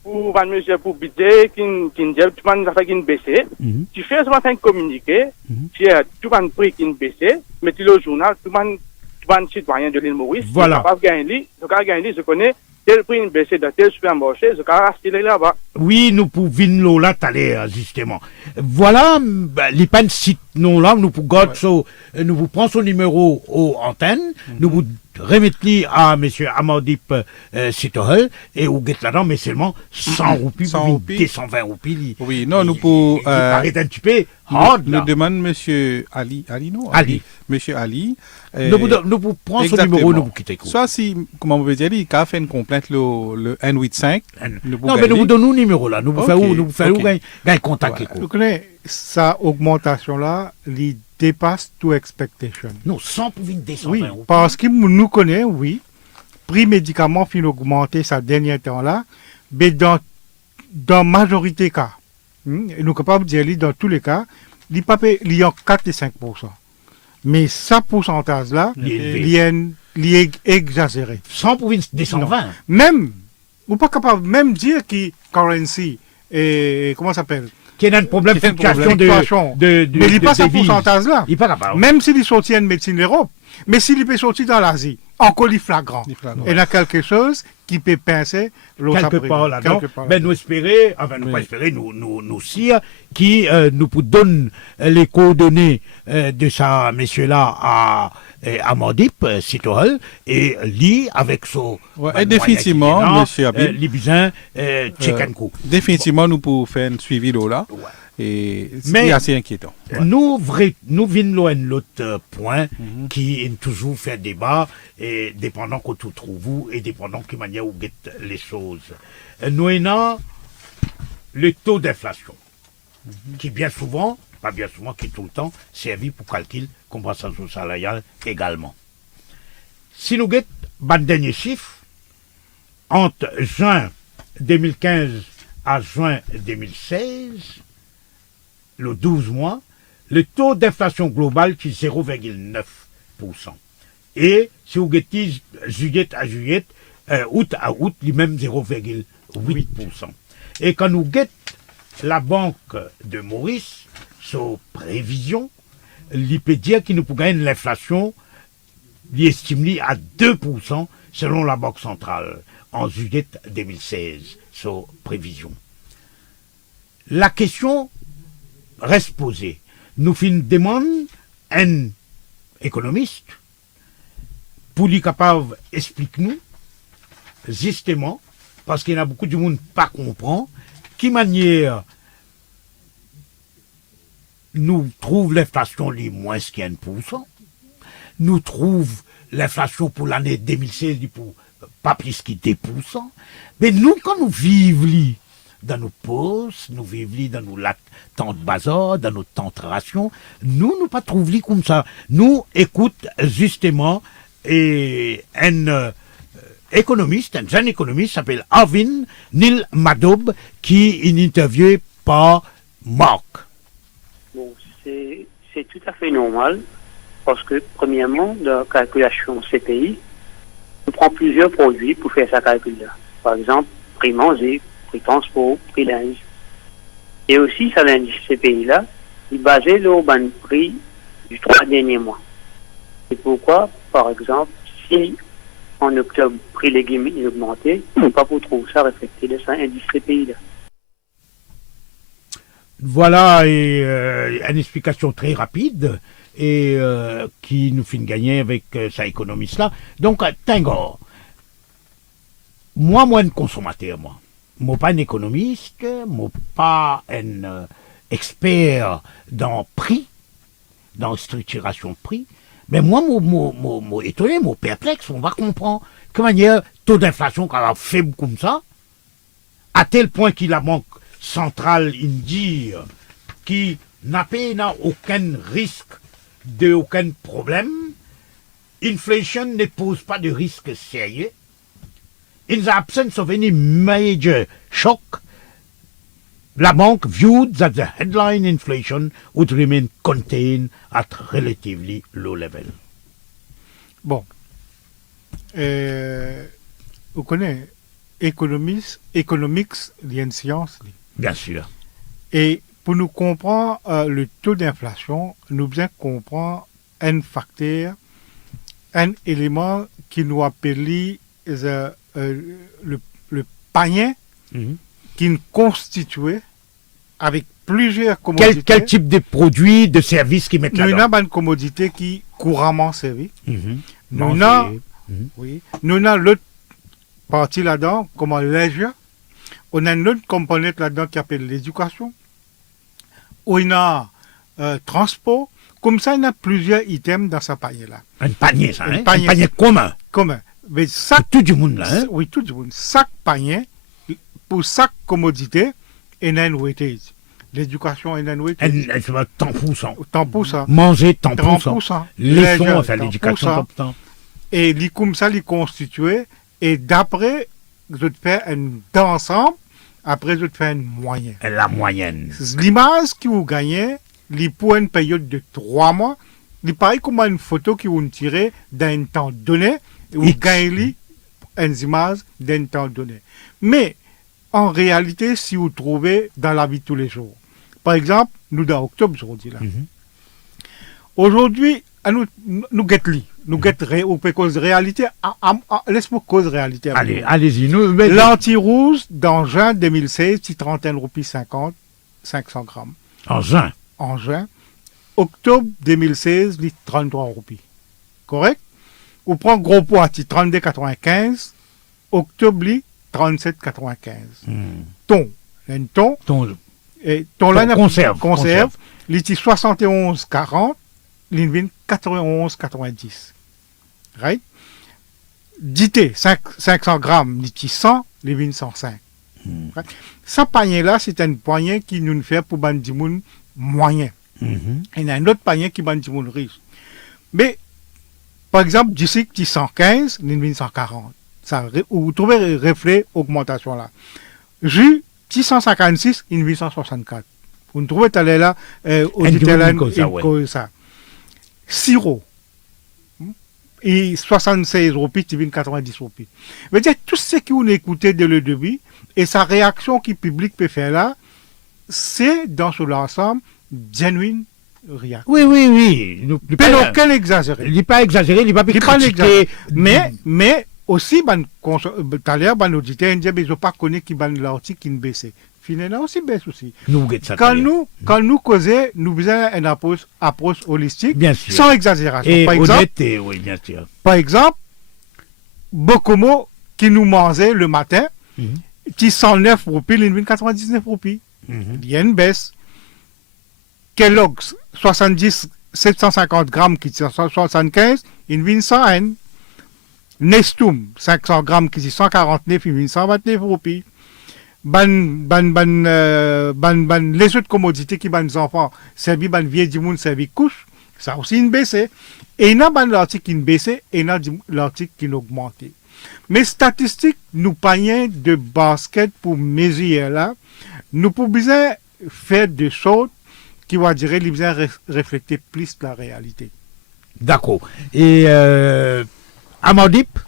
Pour un monsieur pour budget, qui dit, tout le monde a fait une baissée. Mhm. Tu fais seulement un communiqué, Mhm. tu as tout le monde prix qui baissé, mais tu le journal, tout le monde citoyen de l'île Maurice, Voilà. pas gagner, je connais tel prix une baissée de tel supermarché, je vais rester là-bas. Oui, nous pouvons l'eau là, t'aller, justement. Voilà, les pannes sites, non là, nous pouvons nous vous prenons son numéro aux antennes, nous vous remettons à M. Amadip Sitohel, et vous guettez là-dedans, mais seulement 100 roupies, 100 roupies. 220 roupies. Oui, non, nous pour. Il paraît un petit peu hard, Nous là. demande M. Ali. Ali, non? Ali. M. Ali. Nous vous prenons son Exactement. numéro, nous vous quittons. Soit si, comment on veut dire, il a fait une complainte le N85. Non, mais nous vous donnons le numéro là, nous vous Ok, faisons où, nous vous faisons ok. où, gagne contact. Ouais. Vous connaissez, sa augmentation-là, il dépasse toute expectation. Non, 100 pour une 220 Oui, roupies. parce qu'il nous connaît, oui. Prix médicaments fin augmenté ces derniers temps-là, mais dans majorité cas, nous sommes capables de dire dans tous les cas, il y a 4 et 5%. Mais ce pourcentage-là, Il est élevé. il est exagéré. 100 pour une 220. Même, ou pas capable même dire que currency, et comment ça s'appelle? Qui a un problème de Qui a un fluctuation Fluctuation. de Mais il n'est pas ce devise. pourcentage-là. Il n'est pas capable. Même s'il sortit en médecine d'Europe, mais s'il peut sortir dans l'Asie, encore il flagrant. Il flagrant. Il y a quelque chose qui peut pincer l'autre Quelque part là-dedans, Quelque part ben nous espérer, enfin nous Oui. pas espérer, nous sire, qui nous donne les coordonnées de ça, monsieur-là, à Amandip, Sitohel, et lit avec son... Ouais, et définitivement, monsieur Habib, Libuzin, Tchekankou. définitivement, nous pouvons faire un suivi là. Ouais. Et Mais- c'est assez inquiétant. Ouais. Nous venons l'autre point qui est toujours fait débat, et dépendant que tout trouve vous, et dépendant de manière où guette les choses. Nous avons le taux d'inflation, qui bien souvent, pas bien souvent, qui tout le temps, servi pour calcul compensation salariale également. Si nous guettons le dernier chiffre, entre juin 2015 à juin 2016, le 12 mois, le taux d'inflation globale qui est 0,9%. Et si vous regardez juillet à juillet, août à août, il est même 0,8%. Et quand nous guettons la Banque de Maurice, sur prévision, il peut dire qu'il nous peut gagner l'inflation, il estime à 2% selon la Banque centrale en juillet 2016, sur prévision. la question reste posée. Nous demandons un économiste pour lui capable expliquer nous justement, parce qu'il y a beaucoup de monde qui pas comprend, qui manière nous trouve l'inflation les moins que 1%, nous trouve l'inflation pour l'année 2016 pour pas plus que 2%, mais nous quand nous vivons dans nos postes, nous vivons dans nos tentes bazar, dans nos tentes rations, nous pas trouver comme ça. Nous écoute justement un économiste, un jeune économiste s'appelle Arvin Neil Madob, qui est interviewé par Marc. Bon, c'est tout à fait normal parce que, premièrement, dans la calculation CPI, on prend plusieurs produits pour faire sa calcul-là. Par exemple, prix manger, prix transport, prix linge. Et aussi, ça l'indice CPI-là, il est basé sur le prix du 3 derniers mois. C'est pourquoi, par exemple, si en octobre, le prix légumes est augmenté, on ne peut pas trouver ça reflété dans cet indice CPI-là. Voilà une explication très rapide et qui nous fait gagner avec sa économiste là. Donc, Tangor, moi, un consommateur, moi. Moi, pas un économiste, moi, pas un expert dans prix, dans structuration de prix. Mais moi, moi étonné, moi perplexe, on va comprendre que manière taux d'inflation quand même faible comme ça, à tel point qu'il la banque centrale indie qui n'a aucun risque de aucun problème, inflation ne pose pas de risque sérieux. In the absence of any major shock, la banque viewed that the headline inflation would remain contained at relatively low level. Bon. Vous connaissez, economics, il y a une science. Bien sûr. Et pour nous comprendre le taux d'inflation, nous devons comprendre un facteur, un élément qui nous appelle le panier qui nous constitue avec plusieurs commodités. Quel type de produits, de services qui mettent nous là-dedans? Nous avons une commodité qui est couramment servie. Nous avons l'autre partie là-dedans, comme leisure. On a une autre composante là-dedans qui s'appelle l'éducation. On a transport. Comme ça, il y a plusieurs items dans ce panier-là. Un panier, ça, un panier commun. Commun. Mais chaque, tout du monde, là. Hein? Oui, tout du monde. Chaque panier, pour chaque commodité, il y a une weightage. L'éducation, il y a une weightage. 30%. 30%. Manger, 30%. 30%. Les sons, enfin, l'éducation, 30%. Et comme ça, il est constitué. Et d'après, je te fais un d'ensemble. Après, je te fais une moyenne. La moyenne. L'image que vous gagnez, pour une période de 3 mois, il paraît comme une photo que vous tirez d'un temps donné. Vous gagnez une image d'un temps donné. Mais, en réalité, si vous trouvez dans la vie de tous les jours, par exemple, nous dans octobre aujourd'hui, là. Aujourd'hui, nous guettons. Nous guettons cause réalité. Laisse-moi cause réalité. Allez-y. L'anti-rouge, dans juin 2016, c'est 31 roupies 50, 500 grammes. En juin. En juin. Octobre 2016, c'est 33 roupies. Correct? Vous prenez gros poids, c'est 32,95. Octobre, 37,95. Thon. Conserve. Il est 71,40. L'Invin 91,90. Right? Dité, 500 grammes, l'Iti 100, l'Invin 105. Right? Ce panier-là, c'est un panier qui nous fait pour Bandimoun moyen. Il y a un autre panier qui est Bandimoun riche. Mais, par exemple, d'ici, petit 115, l'Invin 140. Ça, vous trouvez le reflet augmentation là. Jus, petit 156, l'Invin 164. Vous trouvez là, au détail, ça. Sirop, et 76 roupies, tu viens 90 roupies. Mais dire tout ce que vous écoutez de le début et sa réaction qui public peut faire là, c'est dans son ensemble genuine réaction. Oui. Il n'est pas exagéré. Il n'est pas exagéré, il n'est pas critiqué. Mais aussi, tout à l'heure, auditeur, ils n'ont pas connu qui ban l'article qui ne baissait. finalement aussi baisse aussi. Nous, regarde ça. Quand très bien. nous causons, nous faisons une approche holistique, Bien sûr. sans exagération. Et Par exemple, honnêteté, oui, bien sûr. Bokomo qui nous mangeait le matin, Mhm. qui 109 roupies, il vient 99 roupies. Mhm. Il y a une baisse. Kellogg's, 750 grammes qui sont 175, il vient 101. Nestum, 500 grammes qui sont 149, il vient 129 roupies. Les autres commodités qui ban les enfants, servi ban vieux du monde, servi couche, ça aussi une baisse. Et il y a l'article qui baisse et il y a l'article qui augmente. Mais statistiques, nous payons de basket pour mesurer là, nous pouvons besoin faire des choses qui vont dire, ils besoin refléter plus la réalité. D'accord. Et Amandip,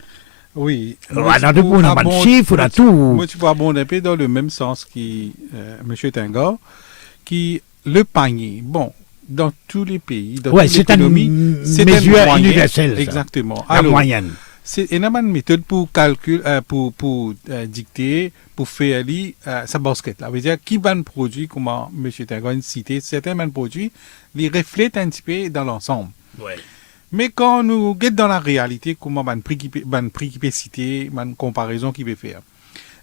Oui. on a de chiffres, on a tout. Moi, tu peux abonder un peu dans le même sens que M. Tengar, qui le panier. Bon, dans tous les pays, dans Ouais, toute c'est une l'économie, c'est mesure une moyenne. universelle, ça. Exactement. La Alors, moyenne. c'est une méthode pour calculer, pour dicter, pour faire sa basket. Ça veut dire qui va produit, comment M. Tengar a cité, certains produits, les reflètent un petit peu dans l'ensemble. Ouais. Mais quand nous guettons dans la réalité, comment ban prix qui cité, ban comparaison qui peut faire.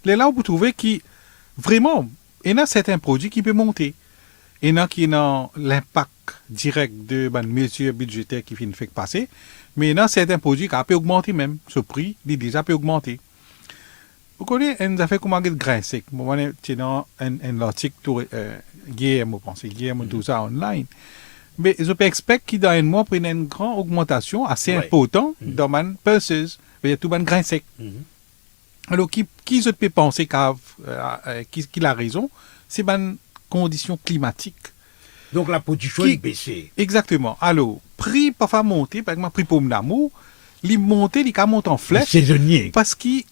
Là, vous trouvez que vraiment, il y a certains produits qui peuvent monter. Il y en a qui ont l'impact direct de ban mesures budgétaires qui viennent faire passer. Mais il y a certains produits qui peuvent augmenter même. Ce prix, il déjà peut augmenter. Vous connaissez, on a fait comment guetter grain sec. Moi, j'ai dans un article, Guillermo, tout ça online. Mais je peux expecter qu'il dans un mois prenne une grande augmentation assez importante dans mon pulses, c'est-à-dire tout mon grain sec. Alors, qui je peux penser qu'il a raison, c'est une condition climatique. Donc la production Qui- est baissée. Exactement. Alors, prix parfois monter, par exemple, prix pomme d'amour, il monte, il monte en flèche Saisonnier. parce qu'il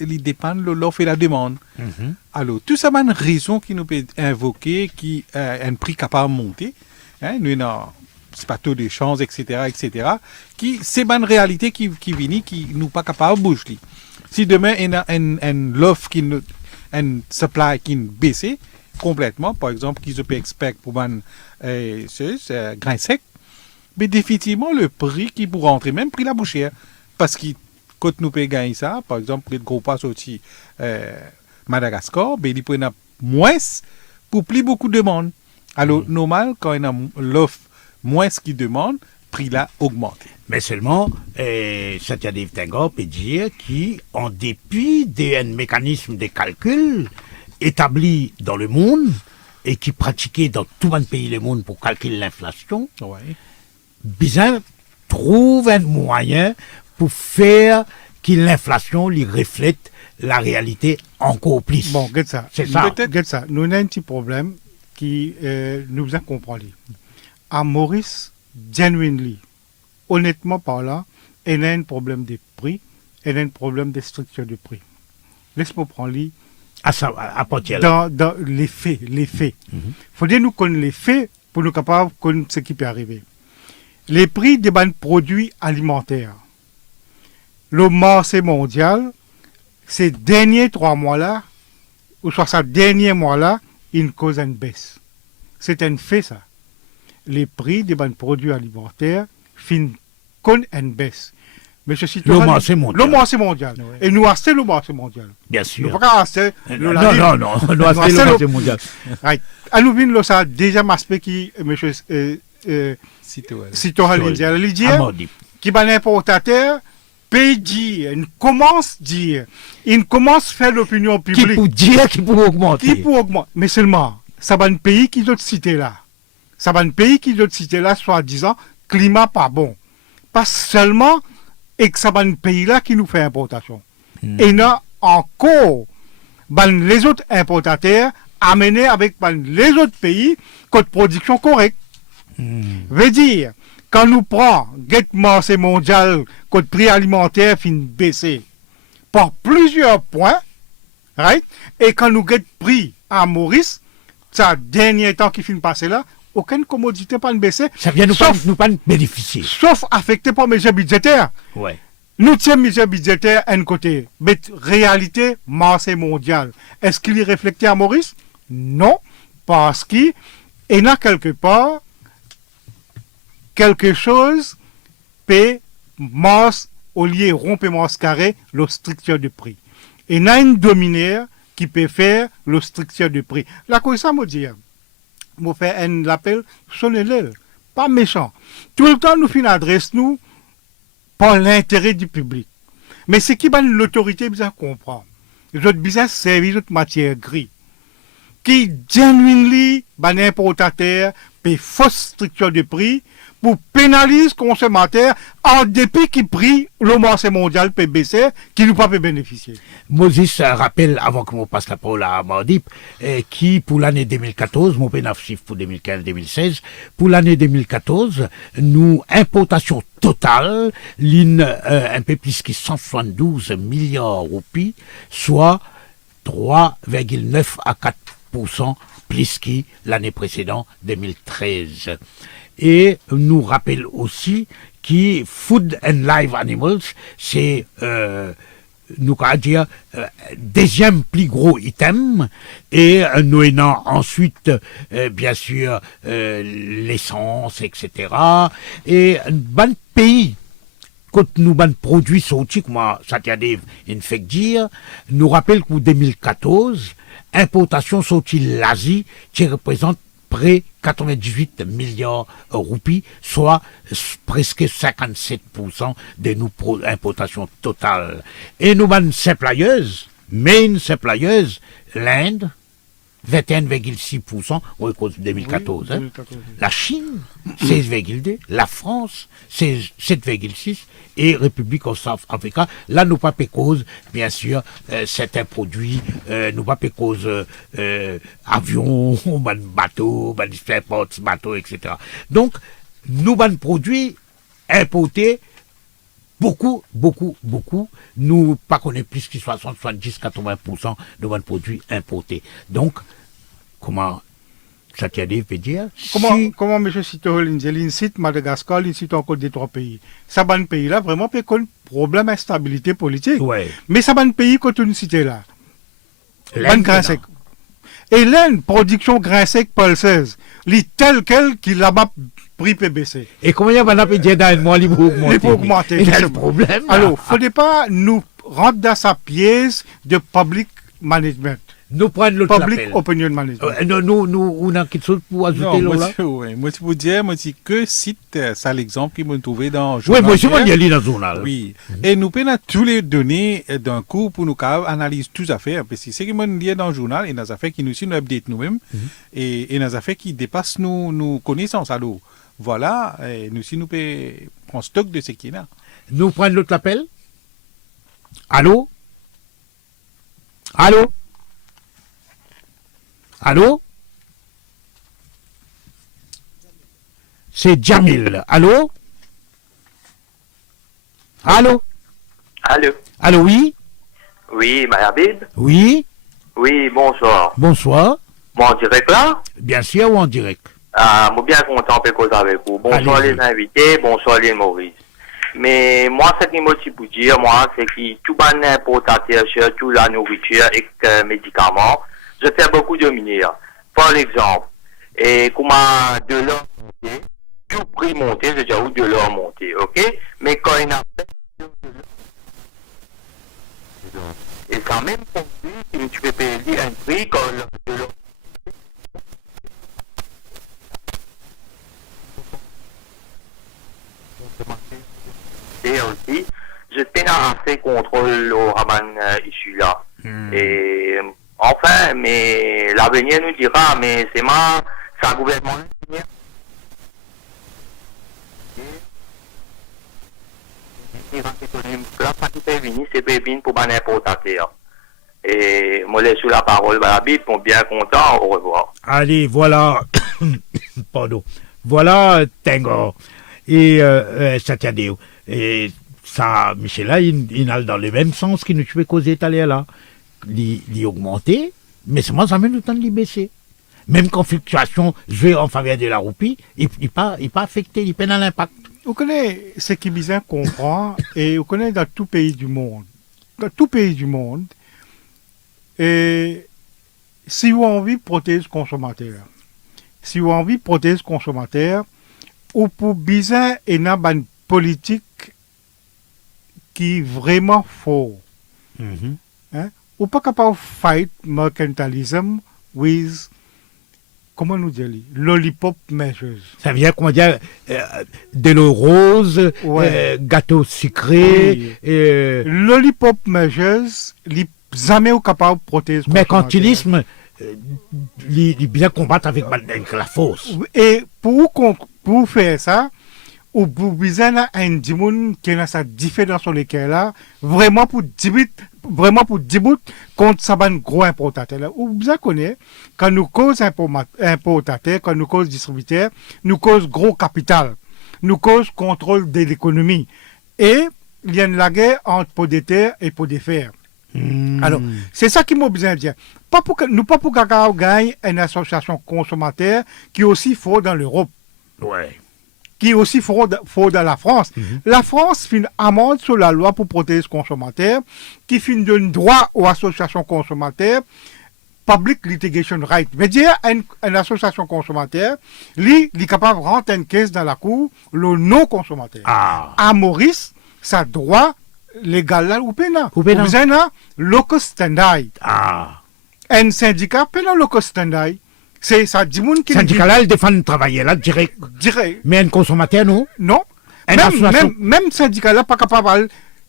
dépend de l'offre et la demande. Mhm. Alors, tout ça, c'est une raison qui nous peut invoquer qui un prix capable de monter. Hein, nous avons c'est pas taux d'échange, etc., qui c'est une réalité qui vient, qui nous pas capable de bouger. Si demain, il y a l'offre un supply qui baisse complètement, par exemple, qui se peut expect pour un grain sec, mais définitivement, le prix qui pourra entrer, même prix la bouchère, parce que quand nous payons gagner ça, par exemple, le gros pas sorti Madagascar, ben, il peut y avoir moins pour plus beaucoup de demandes. Alors, normal, quand il y a l'offre moins qui demande, prix là augmente. Mais seulement, Satya Dev Tagore peut dire qu'en dépit d'un mécanisme de calcul établi dans le monde et qui pratiqué dans tout le pays du monde pour calculer l'inflation, Ouais. Bizarre trouve un moyen pour faire que l'inflation lui reflète la réalité encore plus. Bon, regarde ça. C'est ça. Regarde ça. Nous avons un petit problème qui nous a compris. À Maurice, genuinely, honnêtement parlant, il y a un problème de prix, il y a un problème de structure de prix. Laisse-moi prendre À partir là. dans les faits. Il faut dire nous connaître les faits pour nous capables de connaître ce qui peut arriver. Les prix des produits alimentaires. Le marché mondial, ces derniers 3 mois-là, ou soit ces derniers mois-là, il cause une baisse. C'est un fait, ça. Les prix des produits alimentaires finissent une baisse. Mais ceci Le marché mondial. Le marché mondial. Ouais. Et nous achetons le marché mondial. Bien Nous sûr. ne pouvons pas acheter le Non, latin. non, non, on doit faire le marché mondial. Right. À nous, vient ça déjà aspect qui, monsieur, Citoyen. Sito Halindia, il dit, Amandip. qui va l'importateur, paye dire, il commence dire, il commence faire l'opinion Qui publique. pour dire, qui pour augmenter. Qui pour augmenter. Mais seulement, ça va un pays qui doit citer là. Ça va un pays qui doit citer là, soi-disant, climat pas bon. Pas seulement, et que ça va un pays là qui nous fait importation. Et non, encore, les autres importateurs amenés avec les autres pays, code production correcte. Veut dire, quand nous prenons le marché mondial, code prix alimentaire fin baisser par plusieurs points, right? Et quand nous get prix à Maurice, ça dernier temps qui finit passer là, aucune commodité pas baisser. Ça vient nous sauf, pas bénéficier. sauf affecté par mesures budgétaires. Ouais. nous tiens misère budgétaire à un côté, mais réalité, marché mondial. Est-ce qu'il y réfléchit à Maurice? Non, parce qu'il y a quelque part quelque chose peut masse au lieu rompre masse carré le structure de prix. Et il y a une dominaire qui peut faire le structure de prix. La cause ça me dit, je fais un appel, sonnez-le, pas méchant. Tout le temps nous fin adresse nous pour l'intérêt du public. Mais ce qui va l'autorité bien comprendre. Notre business servir notre matière grise qui genuinely ban importateur paye fausse structure de prix pour pénaliser consommateur en dépit qui prix le marché mondial peut baisser qui nous pas peut bénéficier. Moses rappelle, avant que on passe la parole à Mardip, qui pour l'année 2014, mon pénaf chiffre pour 2015-2016, pour l'année 2014, nous, importation totale, un peu plus que 172 milliards de roupies, soit 3,9 à 4% plus que l'année précédente, 2013. Et nous rappelle aussi que Food and Live Animals, c'est, nous allons dire, deuxième plus gros item. Et nous avons ensuite, bien sûr, l'essence, etc. Et un bon pays, quand nous avons produits sortis, comme Satya Dev fait dire, nous rappelle qu'en 2014, importation sortie de l'Asie, qui représente près 98 milliards de roupies, soit presque 57% de nos importations totales. Et nous avons main suppliers, l'Inde, 21,6% au cause 2014. Oui, hein. 2014. La Chine, 16,2%, la France, 7,6%, et République of South Africa. Là, nous pas cause, bien sûr, certains produits, nous pas cause avions, bateaux, bateaux, etc. Donc, nous avons produits importés beaucoup. Nous pas connaître plus que 60, 70, 80% de nos produits importés. Donc, comment Satya Dev peut dire Comment M. Sitoholin dit, il cite Madagascar, il cite encore des trois pays. Ça, ban pays là, vraiment, peut connaître problème d'instabilité politique. Ouais. Mais ça, ban pays, quand on cite là. L'Inde, Ban grain sec. Et l'Inde, production grain sec, Paul 16, il tel quel qu'il a prix PBC. Et comment il y a un appel dans moi, il faut augmenter. Il y a le problème. Alors, il ne faudrait pas nous rentrer dans sa pièce de public management. Nous prenons l'autre Public appel. opinion management. Nous, on a quelque chose pour ajouter Non, là. moi, c'est pour dire, moi, c'est que cite ça l'exemple qu'il m'a trouvé dans le Oui, journal. moi, je hier. m'en dis dans le journal. Oui. Et nous prenons tous les données d'un coup pour nous analyser toutes les affaires. Parce que ce qui m'a dit dans le journal, et dans les affaires qui nous suivent, nous update nous-mêmes, et dans les affaires qui dépassent nos connaissances. Alors, voilà, et nous aussi, nous prenons stock de ce qu'il y a. Nous prenons l'autre appel. Allô? Allô? Allô? C'est Jamil. Allô? Allô? Allô? Allô, oui? Oui, Mayabib? Oui? Oui, bonsoir. Bonsoir. Bon, en direct là? Bien sûr ou en direct? Ah, moi bien content de causer avec vous. Bonsoir Allez-y. les invités, bonsoir les Maurice. Mais moi, ce qui m'a dit pour dire, moi, c'est que tout ban importateur, surtout la nourriture et médicaments, je fais beaucoup dominer. Par exemple, et comment de l'or monter, tout prix monter, je dis où de l'or monter, ok? Mais quand il a fait et ça même compris, si tu peux payer un prix quand de l'or et aussi, je tiens à faire contrôle au Raman issu là. Et enfin, mais l'avenir nous dira, mais c'est un gouvernement. La partie venir, c'est venir pour un importateur. Et moi, je laisse la parole à la Bible, pour bien content, au revoir. Allez, voilà. Pardon. Voilà Tengo. Et Satya Dev. Et ça, Michel, là, il a dans le même sens qu'il nous fait causer tout à l'heure là. Il augmenter, mais c'est moi, ça met le temps de les baisser. Même quand fluctuation joue en faveur de la roupie, il n'est pas affecté, il peine à l'impact. vous connaissez ce qui bien comprend, et vous connaissez dans tout pays du monde. Et si vous avez envie de protéger consommateur, ou pour bien une politique qui est vraiment fort, hein, ou pas capable de fight mercantilism with, comment nous dire, lollipop measures. Ça veut dire qu'on dit de l'eau rose, Ouais. gâteau sucré, Lollipop measures, les jamais au capable de protéger mercantilisme, il bien combattre avec la force. Et pour faire ça, ou pour besoin un dimoun qui a sa différence sur lesquels là, vraiment pour début contre ça ban gros importateur là. Ou bien connaît quand nous cause importateur, quand nous cause distributeur, nous cause gros capital, nous cause contrôle de l'économie. Et il y a une guerre entre pot de terre et pot de fer. Alors, c'est ça qui m'a besoin de dire. Pas pour Cacao gagne une association consommateur qui est aussi fort dans l'Europe, Ouais. qui est aussi fort dans la France. La France fait une amende sur la loi pour protéger les consommateurs, qui fait un droit aux associations consommateurs, Public Litigation Right. Mais dire une association consommateur, lui, il est capable de rentrer une caisse dans la cour, le non-consommateur. Ah. À Maurice, ça droit légal là ou pénal. Ou pénal. Vous avez un local standard. Ah. Un syndicat pénal local standard. C'est ça dit moun qui Syndicat là, il défend le travail là, direct. dirait Mais un consommateur, non? non. Une association. Même syndicat là pas capable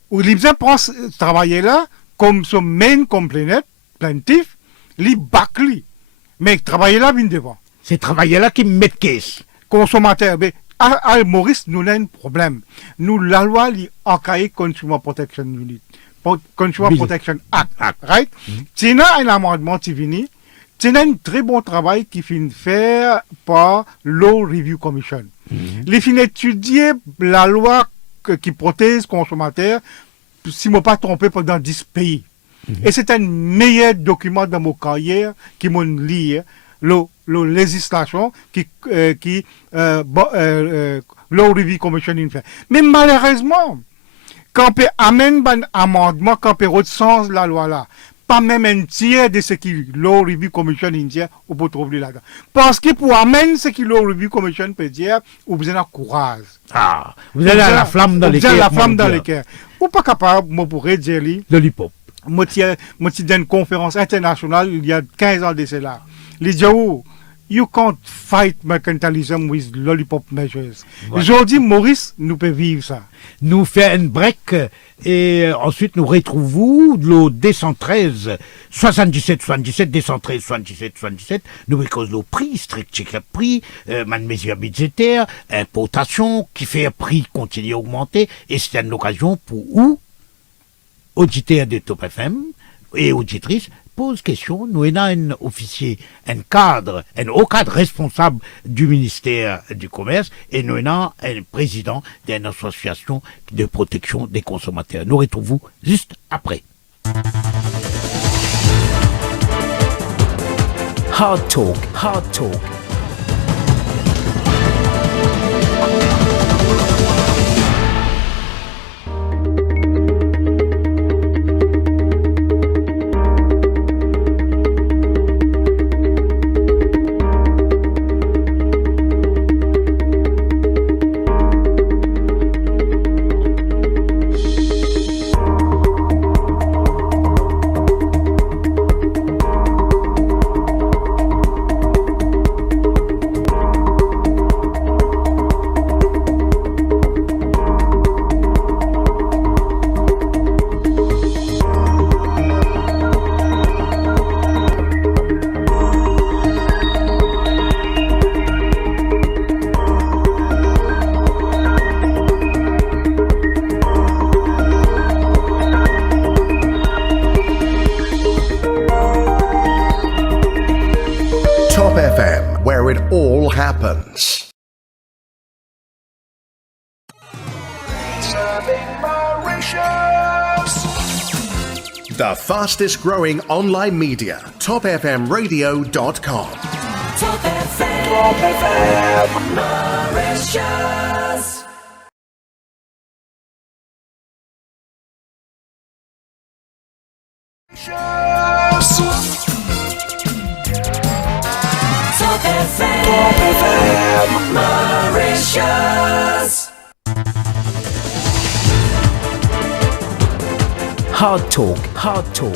ou les gens pensent travailler là comme son main complainant plaintif, li bacli. Mais travailler là vient devant. C'est travailler là qui me met caisse. Consommateur, mais à Maurice, nous avons un problème. Nous, la loi, l'Archaïque Consumer Protection Unit, Consumer Oui. Protection Act, Act. right? Tu as un amendement qui vient, tu as un très bon travail qui finit fait par Law Review Commission. Il finit étudier la loi qui protège les consommateurs, si je ne me pas trompé, pendant 10 pays. Et c'est un meilleur document dans mon carrière qui m'a lu la législation qui Law Review Commission fait. Mais malheureusement, quand on amène un amendement, quand on change la loi là, pas même un tiers de ce qui Law Review Commission dit, on peut trouver là-dedans. Parce que pour amener ce qui Law Review Commission peut dire, vous avez un courage. Ah. Vous avez la flamme dans les Vous avez cœurs. la flamme dans les cœurs. Ou pas capable, moi pourrais dire, Lollipop. moi, d'une conférence internationale il y a 15 ans de cela. Les dit, oh, you can't fight mercantilism with lollipop measures. Ouais. Aujourd'hui, Maurice, nous peut vivre ça. Nous fait un break et ensuite nous retrouvons le 213 77 77 213 77 77 nous cause le prix strict check prix mesures budgétaires importation qui fait prix continue à augmenter et c'est une occasion pour où auditeurs de Top FM et auditrices pose question, nous avons un officier, un haut cadre responsable du ministère du Commerce et nous avons un président d'une association de protection des consommateurs. Nous retrouvons juste après. Hard Talk, Hard Talk. Top FM, where it all happens. The fastest growing online media, topfmradio.com. Top FM, Mauritius. Hard Talk, Hard Talk.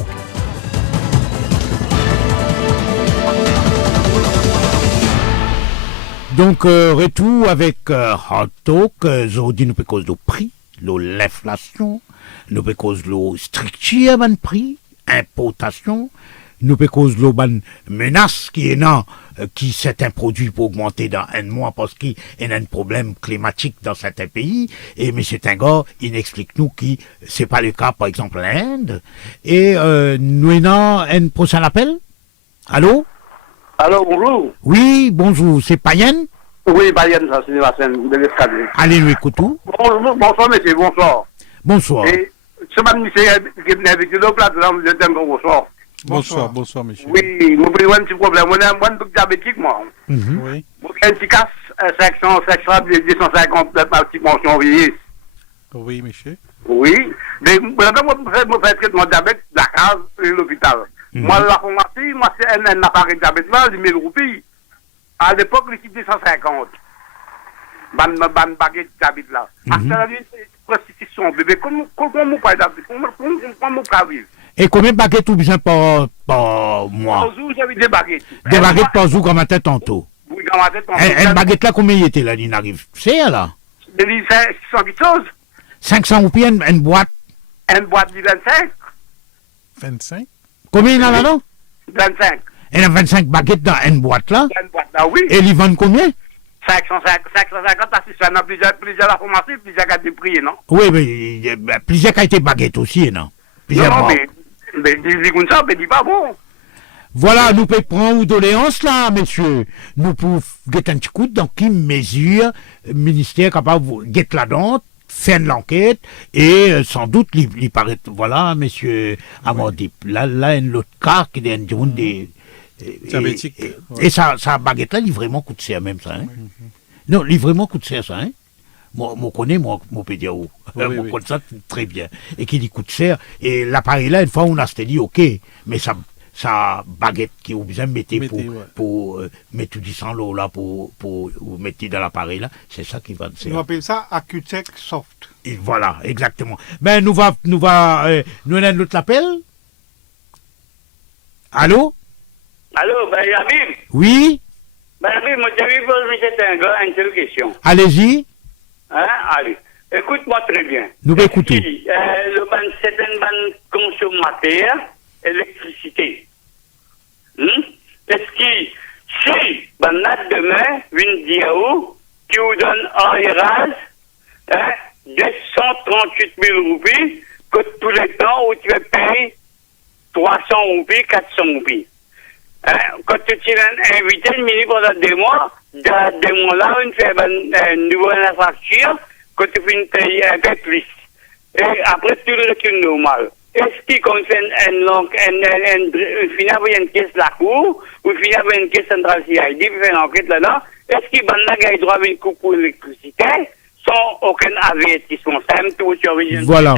Donc, retour avec Hard Talk. Aujourd'hui, nous cause de prix, l'inflation, nous cause de structure de prix, importation, nous cause de menace qui est là, qui c'est un produit pour augmenter dans un mois parce qu'il y a un problème climatique dans certains pays. Et M. Tingor, il explique nous que c'est pas le cas, par exemple, en Inde. Et nous avons un prochain appel. Allô? Alors, bonjour. Oui, bonjour, c'est Payen? Oui, Payen, ça, c'est Sébastien, de l'escalier. Allez, nous écoutons. Bonsoir, monsieur, bonsoir. Bonsoir. Et ce matin, monsieur, qui est avec le plat, je t'aime bonsoir. Bonsoir, monsieur. Oui, nous prenons un petit problème. Moi, je suis diabétique, moi. Oui. Moi, j'ai un petit casse, section 250, ma petite mention vieillisse. Oui, monsieur. Oui, mais moi, je fais traitement de diabète, la case et l'hôpital. Moi, la pharmacie, moi, c'est un appareil de diabète, là, 10 000 roupies. À l'époque, c'était 250. Ban baguette de diabète, là. Après, c'est prostitution, bébé. Comment on peut diabète? Comment on peut vivre? Et combien de baguettes vous besoin par mois? Par jour, j'avais des baguettes. Des baguettes par jour, comme ma tête tantôt. Oui, dans ma tête, Une baguette là, combien il était là, il arrive? C'est là? De 600 choses. 500 roupies, une boîte. Une boîte de 25. 25? Combien il y en a là-dedans? 25. Il y a 25 baguettes dans une boîte là. Une boîte là, oui. Et ils vendent combien? 550, parce que ça en a plusieurs la pharmacie, plusieurs cas de prix, non? Oui, mais plusieurs qualités de baguettes aussi, non? Non, mais dis comme ça, mais dis pas bon. Voilà, nous pouvons prendre doléance là, messieurs. Nous pouvons get un petit coup dans qui mesure le ministère capable de get là-dedans, faire l'enquête et sans doute il paraît, voilà, monsieur Amandip, là, un autre cas qui est un des diabétique. Et ça baguette là, il vraiment coûte cher même ça, hein? Non, il vraiment coûte cher ça, hein? Moi, connais, moi, peut dire où. Moi, connais ça très bien. Et qu'il coûte cher. Et l'appareil là, une fois, on a dit, ok, mais ça baguette qui vous besoin de mettre pour mettre du sang l'eau là, pour mettre dans l'appareil là, c'est ça qui va. On appelle ça Accutech Soft. Et voilà, exactement. Ben, nous avons l'autre appel. Allô? Allô, Benjamin? Oui? Benjamin, moi, je vais poser une seule question. Allez-y. Hein? Allez, écoute-moi très bien. Nous écoutons. C'est un ban consommateur électricité. Est-ce que si, demain, une diao qui vous donne en érage 238 000 roupies, que tous les temps où tu vas payer 300 roupies, 400 roupies. Quand tu es invité une minute pendant 2 mois, dans 2 mois-là, on fait une nouvelle infraction, que tu fais payer un peu plus. Et après, tu le retournes normal. Est-ce qu'on fait une caisse de la cour, ou une caisse centrale CID, puis fait une enquête là-dedans, est-ce qu'il y a droit à une coupe pour l'électricité, sans aucun avertissement? Voilà.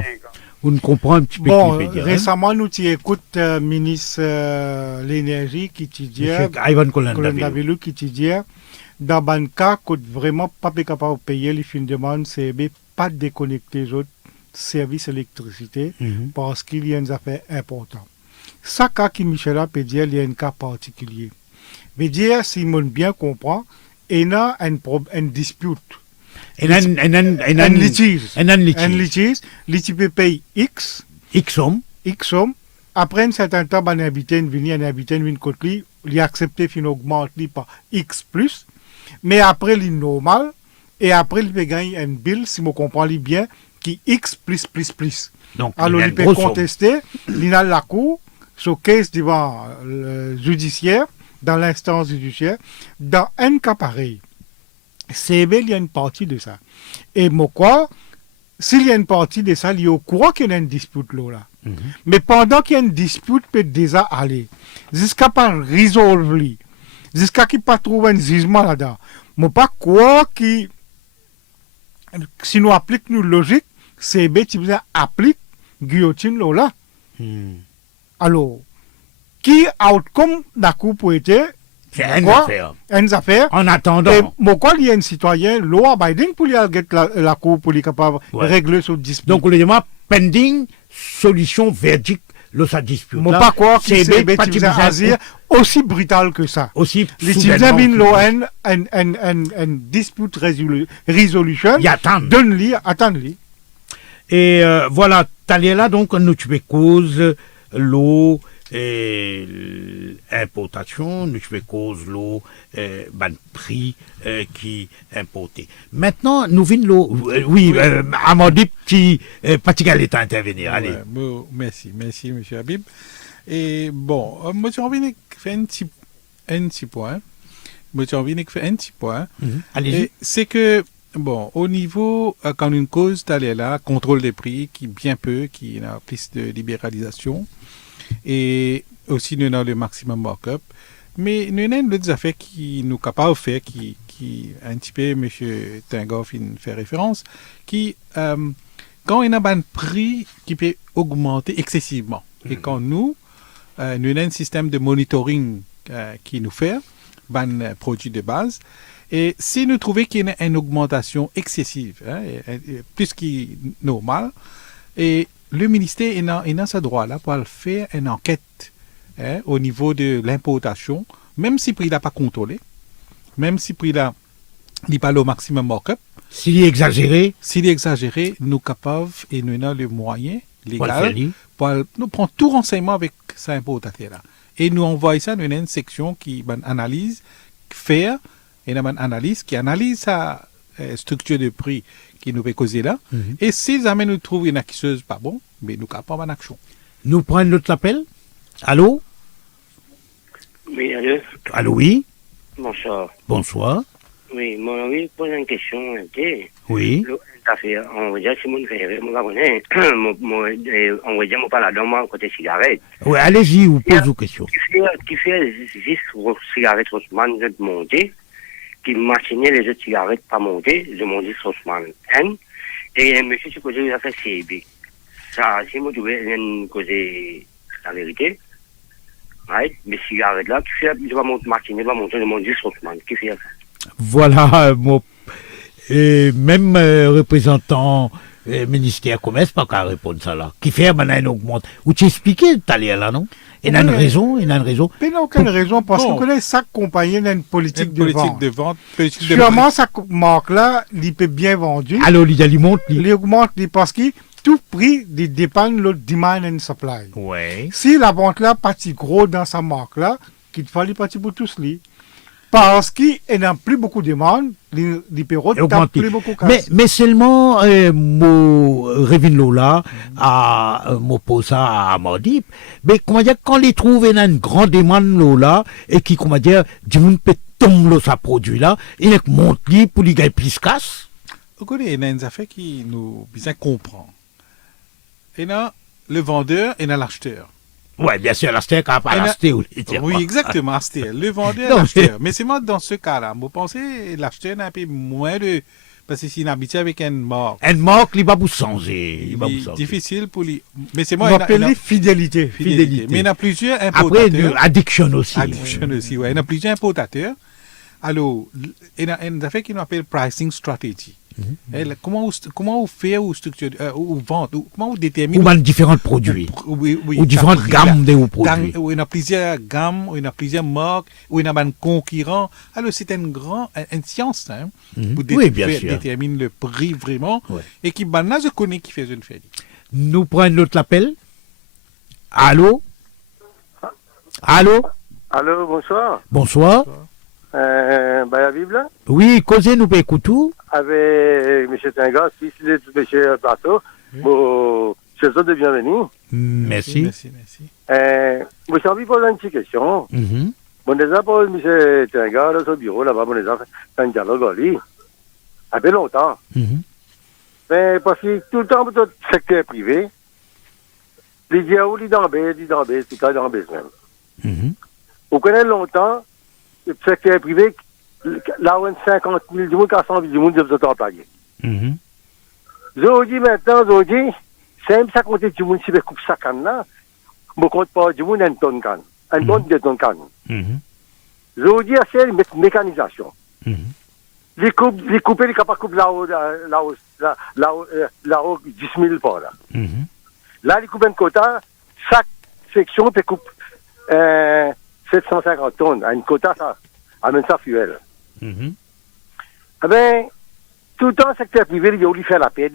On ne comprend un petit peu bon, qui peut dire. Récemment, nous écoutons ministre de l'énergie qui dit, Ivan Kolandavilu qui dit, dans le cas que vraiment pas capable de payer les fins de demande, c'est pas déconnecter les autres services d'électricité parce qu'il y a une affaire importante. Ça, cas qui Michel a peut dire, il y a un cas particulier. Veut dire, si on bien comprend, il y a un dispute. Un litige. Un litige. Litige paye X somme. Après un certain temps, un habitant vient côté, il accepte qu'il augmente par X plus. Mais après, il est normal. Et après, il peut gagner un bill, si je comprends bien, qui X plus. Donc, alors, il peut contester, il a la cour, sur case devant le judiciaire, dans l'instance judiciaire. Dans un cas pareil, il y a une partie de ça. Et moi, s'il y a une partie de ça, il est au courant qu'il y a une dispute là. Mais pendant qu'il y a une dispute, peut déjà aller. Jusqu'à pas résolver, jusqu'à qu'il pas trouver un jugement là-dedans. Mais pas quoi qui, si nous appliquons nos logiques, c'est bien qui applique guillotine là. Alors, qui outcome d'accord pour être C'est une quoi? affaire. Une affaire. En attendant, Et pourquoi il y a un citoyen, law abiding, pour lui aller la cour, pour lui capable de Ouais. régler ce dispute. donc, le demande pending solution verdict de sa dispute. Mon là. pas quoi qui C'est c'est pas Azir aussi brutal que ça. aussi Les soudainement, citoyens law and dispute resolution. il y a tant. Donne-lui, attends-lui. Et voilà, t'allais là, donc, nous tu cause l'eau et l'importation, nous tu cause l'eau, ban prix qui importé. Maintenant, nous venons l'eau, oui, Amandip qui Patigal est à intervenir, allez. Ouais, bon, merci, M. Habib. Et bon, moi j'ai envie de faire un petit point. Allez-y. Et c'est que, bon, au niveau, quand une cause t'allais là, contrôle des prix, qui bien peu, qui a plus de libéralisation, et aussi nous avons le maximum markup, mais nous avons d'autres affaires qui nous capables de faire, qui un petit peu, M. Tingoff fait référence, qui, quand on a un prix qui peut augmenter excessivement, et quand nous avons un système de monitoring qui nous fait, un produit de base, et si nous trouvons qu'il y a une augmentation excessive, plus que normal, et le ministère est dans ce droit-là pour faire une enquête au niveau de l'importation, même si le prix n'est pas contrôlé, même si le prix n'est pas le maximum markup. S'il est exagéré, nous sommes capables et nous avons le moyen Voilà, légal pour nous prendre tout renseignement avec cette importation-là. Et nous envoyons ça dans une section qui analyse, faire, et une analyse qui analyse sa structure de prix qui nous fait causer là. Et si jamais nous trouvons une acquisseuse pas bon, mais nous sommes pas en action. nous prenons notre appel. Allô? Oui, allô? Allô, oui? Bonsoir. Bonsoir. Oui, mon envie de poser une question. Oui. On va dire, si mon frère, on va dire, mon pas là-dedans, moi, côté cigarette. Oui, allez-y, vous posez vos questions. Qui fait 10 cigarettes Rossmann de monter, qui machinait les autres cigarettes pas monter, je m'en dis Rossmann N, et monsieur, je causais, il a fait CB. Ça, si moi, je veux causer la vérité, right, mes cigarettes là, qui fait, je vais monter, machiner, je vais monter, je m'en dis Rossmann, qui fait ça? Voilà, et même représentant ministère commerce pas qu'à répondre ça là. Qui fait maintenant une augmente. Ou tu expliquais tout à l'heure là, non? Il y a une raison, il y a une raison. Mais il n'y a aucune raison parce qu'on connaît chaque compagnie a une politique de vente. Sûrement, cette marque-là, il peut bien vendre. Alors, il monte. Il augmente parce que tout prix dépend de l'autre demand and supply. Ouais. Si la vente là partit gros dans sa marque-là, qu'il fallait partir pour tous les. Parce qu'il n'a plus beaucoup de demande, les perrots n'ont plus beaucoup de mais seulement, mon Revin Lola à m'opposa à Amandip, mais comment dire, quand les trouve une grande demande Lola, et qui, comment dire, du monde peut tomber sa produit là, il monte pour lui gagner plus casse. Vous connaissez, il y a une affaire qui nous bien comprend. Il y a le vendeur et l'acheteur. Oui, bien sûr, l'acheteur n'a pas l'acheter. Oui, exactement, acheter. Le vendeur et l'acheteur. Mais c'est moi, dans ce cas-là, vous pensez l'acheteur n'a pas moins de... Parce que s'il habite avec une marque... Une marque, il va vous changer. Difficile pour lui. Mais c'est moi... On appelle fidélité. Mais il y a plusieurs importateurs. Après, addiction aussi. Addiction aussi, oui. Il y a plusieurs importateurs. Alors, il y a une affaire qui nous appelle pricing strategy. Comment vous faites ou structure ou vente comment vous déterminez ou différents produits ou différentes gammes de vos produits où il y a plusieurs gammes où il y a plusieurs marques où il y a un concurrent alors c'est une science pour déterminer le prix vraiment et qui je connais qui fait une fête. Nous prenons notre appel. Allô, bonsoir. Bonsoir. La Bible. Oui, causez nous écoutez. Avec M. Tingas, fils de M. Plateau, je suis de bienvenue. Merci. Moi, j'ai envie de poser une petite question. Bon, déjà, pour M. Tingas, dans son bureau, là-bas, bon, déjà, c'est un dialogue, lui. Ça fait longtemps. Mais parce que tout le temps, dans le secteur privé, les dialogues, ils dans c'est quand dans même. On connaît longtemps, le secteur privé, là où 50 000 du monde, 400 000 du monde, je vous en payer. Aujourd'hui, maintenant, c'est même ça compter du monde, si vous coupez ça, là. je compte pas du monde un tonne can. Un tonne, 2 tonnes can. Mhm. Je veux dire, c'est une mécanisation. Mhm. Les couper, les capables de couper là-haut, 10 000 par là. Mhm. Là, les coupent un quota, chaque section peut couper 750 tonnes. Un quota, ça amène ça fuel. Mhm. Eh bien, tout le temps, le secteur privé, il fait la paix.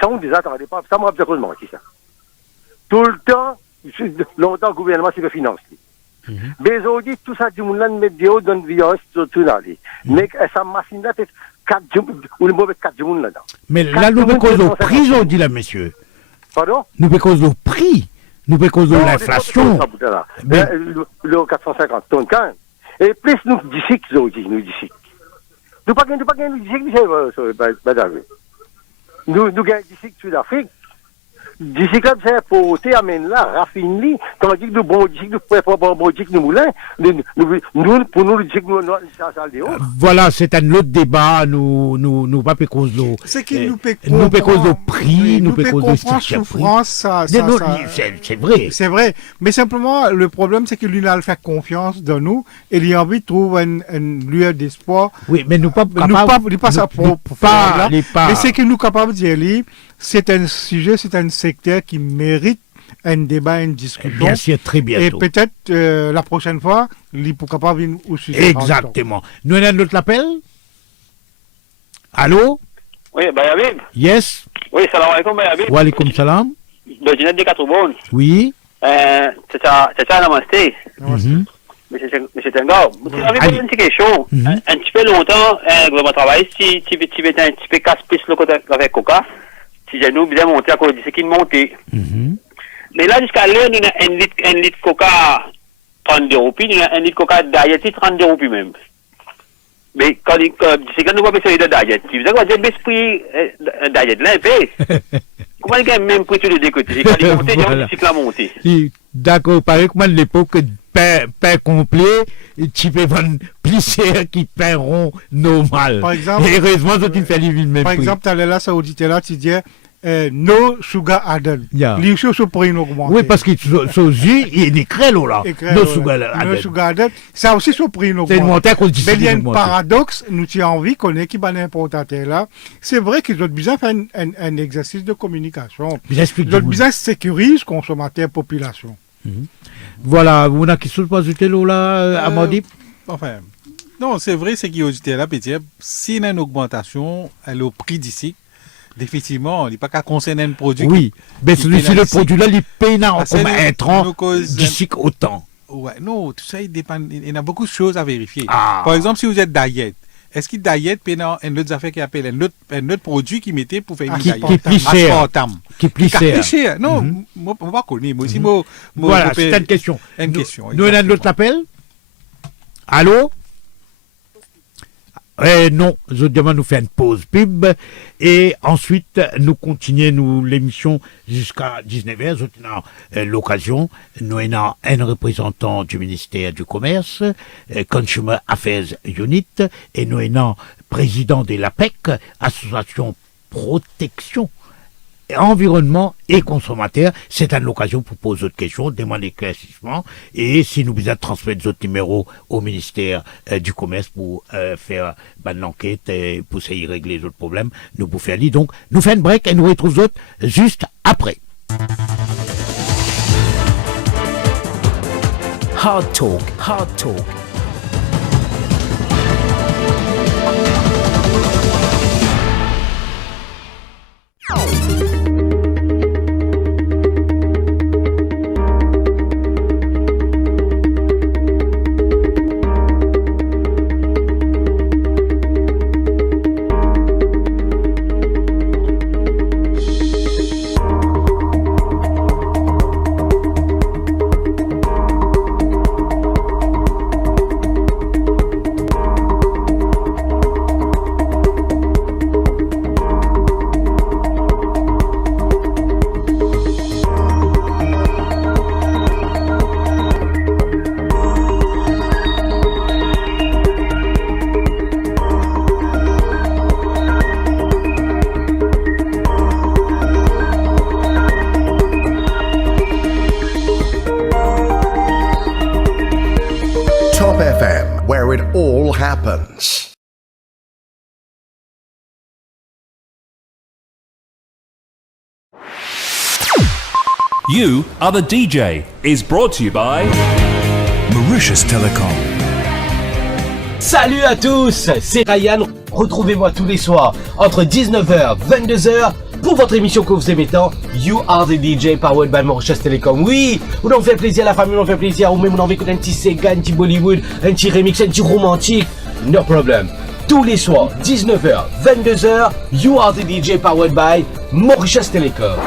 Ça, on ne les attendait pas. Ça me rappelle de mentir, ça. Tout le temps, longtemps, le gouvernement s'est fait financer. Mais aujourd'hui, tout ça, du monde là, met des hauts dans le virus, tout là. Mais ça machine là, peut-être 4 ou le mauvais 4 du monde là-dedans. Mais là, nous, cause au prix, on dit là, messieurs. Pardon? Nous, cause au prix. Nous, cause de l'inflation. Le 450 tonnes, quand même. Et plus nous d'ici, nous d'ici. Nous pas gagner d'ici, nous gagnons d'ici Sud-Afrique. D'ici comme c'est pour amène là, raffine-li, tandis que nous bon d'ici, nous pouvons pas bon d'ici, nous moulins, pour nous d'ici, nous ça de haut. Voilà, c'est un autre débat, nous pas cause d'eau. C'est qu'il nous paie cause de prix, nous paie cause de souffrance, ça. C'est vrai. C'est vrai. Mais simplement, le problème, c'est que lui, il a fait confiance dans nous et il a envie de trouver une lueur d'espoir. Oui, mais nous pas capables. Pas ça pour faire là. Mais c'est que nous sommes capables de dire, c'est un sujet, c'est un secteur qui mérite un débat, une discussion. Bien sûr, très bientôt. Et peut-être la prochaine fois, il pourra pas venir au sujet. Exactement. Nous avons notre appel. Allô? Oui, Bayabib. Yes. Oui, salam alaikum, Bayabib. Wa alaikum salam. De Ginette de Catobon. Oui. C'est ça, namasté. Monsieur Tengar, vous avez posé une question. Un petit peu longtemps, le gouvernement travail, si tu veux un petit peu casse-piste avec Coca, si j'ai nous bien monté à cause de ce qui monté. Mais là, jusqu'à l'heure, nous avons un litre Coca 32 roupies, nous avons un litre Coca Diet 32 roupies même. Mais quand nous avons besoin de Diet, tu veux dire, l'esprit Diet là, comment il y a même prix de décoter? Quand il monte, il y a un cycle à monter. D'accord, pareil comme à l'époque, pain complet, tu peux vendre plusieurs qui paieront normal. Par exemple, et heureusement, tu fais les même par exemple, tu allais là, ça audité là, tu dis, no sugar added. Les choses sont pour augmenter. Oui, parce que sur yeux, il y a des créoles là. No sugar added. Ça aussi, sont pour augmenter. Mais il y a un paradoxe, nous avons envie qu'on ait qui va l'importateur là. C'est vrai qu'ils ont besoin de faire un exercice de communication. Ils ont besoin de sécuriser consommateur population. Voilà, vous avez quelque chose pour ajouter là, Amadi? Enfin, non, c'est vrai, c'est qu'il y a ajouté là, peut-être, s'il y a une augmentation, au prix d'ici, définitivement, il n'y a pas qu'à concerner un produit. Oui, mais celui-ci, le produit là, il paye comme intrant d'ici autant. Ouais, non, tout ça, il dépend, il y a beaucoup de choses à vérifier. Par exemple, si vous êtes diet, est-ce qu'il diet paye dans une autre affaire qui appelle un autre produit qui mettait pour faire une diet? Qui est plus cher. Qui est plus cher. Non, moi, je ne pas connaître. Moi aussi, voilà, c'est une question. Nous avons notre appel. Allô? Non, je demande nous faire une pause pub et ensuite nous continuons l'émission jusqu'à 19h. Je tenais l'occasion, nous avons un représentant du ministère du Commerce, Consumer Affairs Unit, et nous avons président de l'APEC, Association Protection Environnement et consommateurs. C'est une occasion pour poser d'autres questions, demander éclaircissement et si nous besoin de transmettre d'autres numéros au ministère du Commerce pour faire l'enquête et pour essayer de régler les autres problèmes, nous pouvons faire lire. Donc, nous faisons un break et nous retrouvons autres juste après. Hard Talk, Hard Talk. You Are the DJ is brought to you by Mauritius Telecom. Salut à tous, c'est Ryan. Retrouvez-moi tous les soirs entre 19h et 22h pour votre émission que vous aimez tant, You Are the DJ powered by Mauritius Telecom. Oui, vous en fait plaisir à la famille, vous en fait plaisir, ou même vous en écouter un petit Sega, un petit Bollywood, un petit remix, un petit romantique. No problem. Tous les soirs, 19h, 22h, You Are the DJ powered by Mauritius Telecom.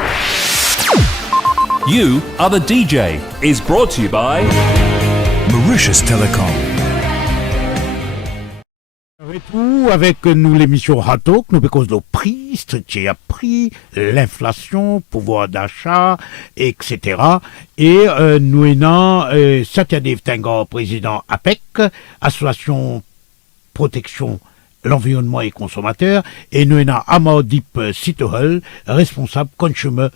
You Are the DJ is brought to you by Mauritius Telecom. Tout avec nous l'émission Hot Talk, nous cause de prix, structure à prix, l'inflation, pouvoir d'achat, etc. Et nous avons Satya Dev Tengor, président APEC, Association Protection l'Environnement et Consommateurs, et nous avons Amardeep Sitohal, responsable Consumer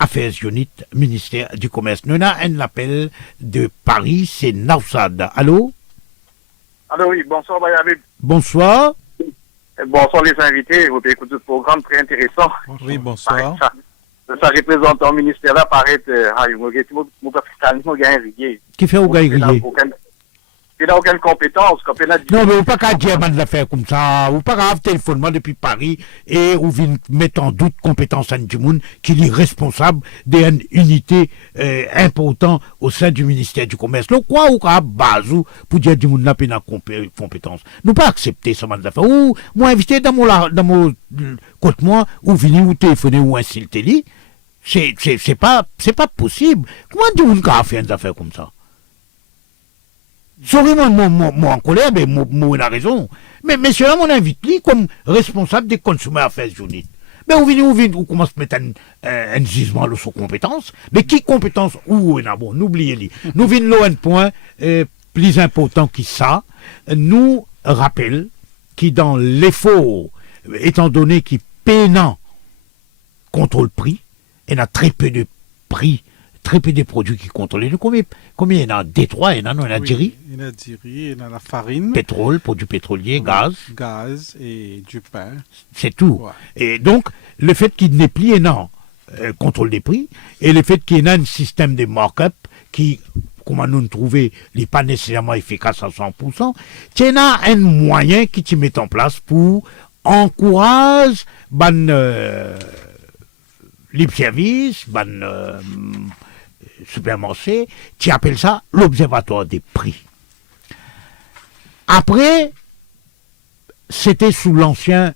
Affairs Unit, ministère du Commerce. Nous avons un appel de Paris, c'est Naussad. Allô? Alors oui, bonsoir Bayabib. Bonsoir. Bonsoir les invités, vous écoutez le programme très intéressant. Oui, bonsoir. Ça représente un ministère là, paraît, Qui fait au gars il n'a aucune compétence. Non, mais vous pas qu'à dire de l'affaire comme ça. Vous pas qu'à avoir téléphonement depuis Paris et vous venez mettre en doute compétence du monde qui est responsable d'une unité importante au sein du ministère du Commerce. Donc, quoi, ou qu'à base pour dire du monde n'a pas de compétence. Nous pas accepter ce genre d'affaires. Ou, moi, invité dans mon côté, moi, ou venir ou téléphoner ou insulter. C'est pas possible. Comment du monde a fait des affaires comme ça? Sorry, moi en colère, mais moi a raison. Mais monsieur, on invite lui comme responsable des Consumer Affairs Unit. Mais vous commencez à mettre un jugement sur sous compétence. Mais qui compétence ou bon, n'oubliez-le. Nous venons un point plus important que ça. Nous rappelle qui dans l'effort, étant donné qu'il peinant contrôle prix, il y a très peu de prix. Très peu de produits qui contrôlent. Combien il y en a? Détroit, il y en a, non? Il y en a Diri? Il y en a Diri, il y en a la farine. Pétrole, produits pétroliers, gaz. Gaz et du pain. C'est tout. Ouais. Et donc, le fait qu'il n'ait plus énorme contrôle des prix, et le fait qu'il y ait un système de markup qui, comment nous trouver, n'est pas nécessairement efficace à 100%, il y a un moyen qui te met en place pour encourager libre service, supermarché, tu appelles ça l'observatoire des prix. Après, c'était sous l'ancien,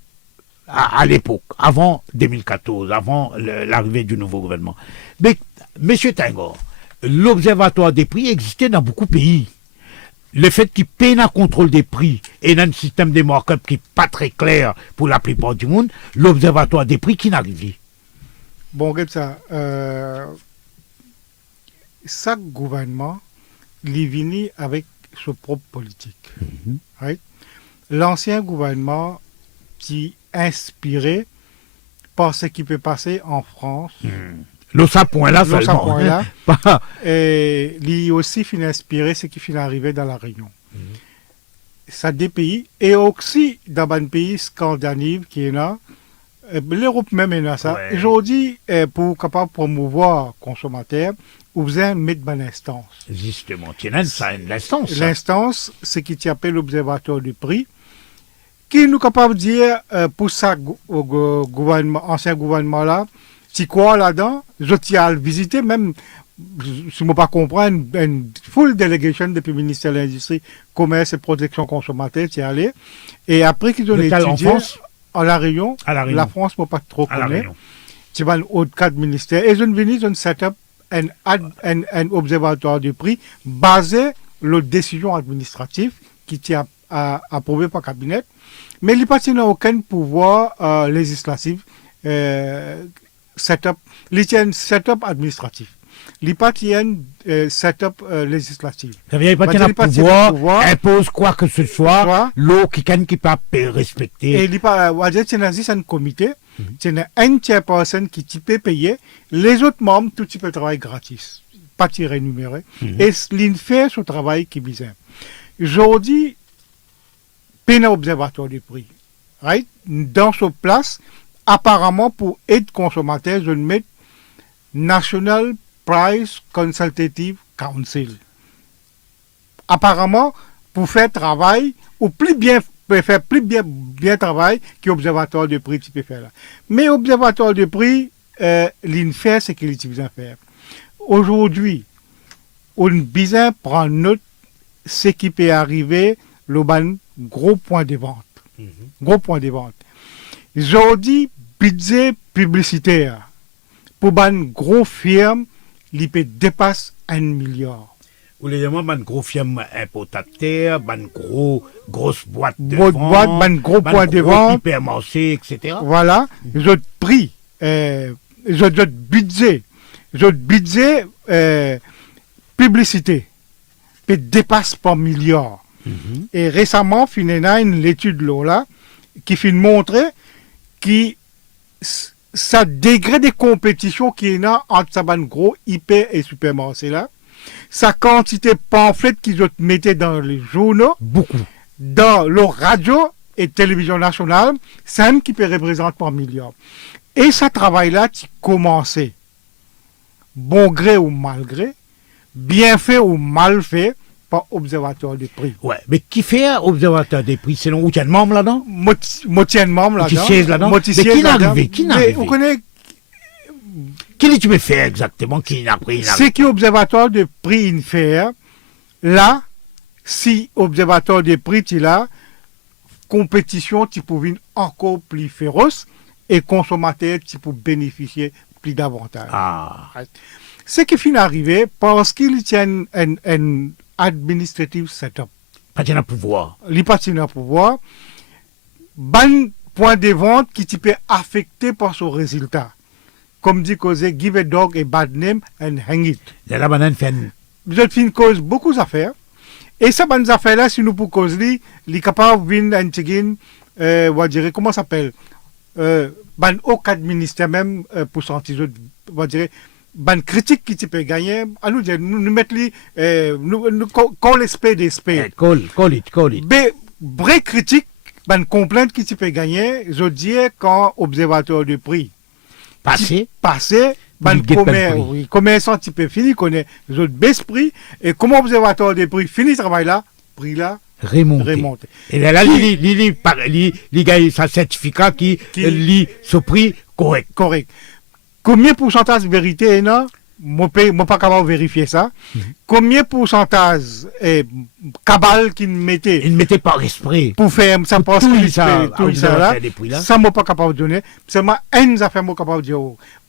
à l'époque, avant 2014, avant l'arrivée du nouveau gouvernement. Mais, M. Tengor, l'observatoire des prix existait dans beaucoup de pays. Le fait qu'il peine à contrôle des prix et dans un système de markup qui n'est pas très clair pour la plupart du monde, l'observatoire des prix qui n'arrive. Bon, regarde ça. Chaque gouvernement est venu avec sa propre politique. Right? L'ancien gouvernement qui est inspiré par ce qui peut passer en France. Le point-là seulement. Et lui aussi est inspiré ce qui finit arriver dans la Réunion. Ça des pays, et aussi dans un pays scandinave qui est là, l'Europe même est là ça. Ouais. Aujourd'hui, pour capable promouvoir les consommateurs, vous avez mettre une instance. Justement, tu as ça, l'instance. L'instance, c'est qui appelle l'observatoire du prix, qui nous capable de dire pour ça, gouvernement, ancien gouvernement là, si quoi là-dedans, je tiens à le visiter, même si je ne pas comprendre, une full délégation depuis le ministère de l'Industrie, Commerce et Protection Consommateur, tu es allé. Et après qu'ils ont étudié à La Réunion, la France ne peut pas trop connaître. Tu vas au cadre ministère. Et ils ont venu, ils ont set up un observatoire du prix basé sur les décisions administratives qui sont approuvées par le cabinet. Mais il n'y a aucun pouvoir législatif. Setup administratif. Il n'y a pas setup législatif. Ça veut dire qu'il n'y a pas de pouvoir, impose quoi que ce soit, l'eau qui ne peut pas respecter. Et il n'y a un comité, il y a un chairperson qui peut payer, les autres membres, tout type de travail gratis, pas rémunéré, et il fait ce travail qui est bizarre. Aujourd'hui, peine observatoire du prix, right? Dans ce place, apparemment pour aider consommateurs, je mets National Price Consultative Council. Apparemment, pour faire travail, ou plus bien faire plus bien travail que l'observatoire de prix tu peux faire là. Mais l'observatoire de prix, l'INFER, c'est qu'il utilise à faire. Aujourd'hui, on besoin prendre note ce qui peut arriver, le gros point de vente. Gros point de vente. Aujourd'hui, budget publicitaire pour une grosse firme, il peut dépasser 1 milliard. Ou les gens, une grosse firme importateur, une grosse boîte de vente, un gros point de vente, hypermarché, etc. Voilà, les prix, les budget publicité peut dépasser par milliard. Et récemment, il y a une étude là qui fait montrer que ça degré de compétition qui est entre ça gros hyper et supermarché là. Sa quantité de pamphlets qu'ils mettaient dans les journaux, beaucoup, dans le radio et télévision nationale, c'est un qui peut représenter par milliard. Et ce travail-là, tu commençait, bon gré ou mal gré, bien fait ou mal fait, par observateur des prix. Ouais, mais qui fait observateur des prix? C'est où il y a un membre là-dedans? Moitié de membre là-dedans. Qui siège là-dedans? Mais qui n'a arrivé? Qui n'a arrivé? Vous connaissez. Qu'est-ce que tu veux faire exactement? Qui n'a pris? C'est qui observatoire de prix in faire. Là, si observatoire de prix tu là, compétition tu peux venir encore plus féroce et consommateur tu peux bénéficier plus davantage. Ce qui finit d'arriver parce qu'il tient un administrative setup. Pas de pouvoir. Il pas de pouvoir. Ban point de vente qui peut affecter par son résultat. Comme dit cause, give a dog a bad name and hang it. La banane fait. Vous êtes fin cause beaucoup d'affaires. Et ces bonnes affaires-là, si nous pour cause, il est capable de venir on va dire, comment ça s'appelle? Ban aucun ministère même pour sentir, on va dire, ban critique qui peut gagner, à nous dire, nous mettre les, call spade des spades. Call it. Mais, vraie critique, ban complainte qui peut gagner, je dis, quand observateur de prix. Passé, ban commerçant qui peut finir, connaît, les autres baisse prix, et comme observateur de prix finit ce travail-là, prix là, remonte. Et là, il gagne sa certificat qui lit ce prix correct. Combien de pourcentage de vérité est là? Moi, pas capable de vérifier ça. Combien de pourcentage est cabal qu'il mettait? Il ne mettait pas esprit. Pour faire ça, parce tout ça là. Ça, moi, pas capable de donner. C'est moi, une affaire, moi, capable de dire.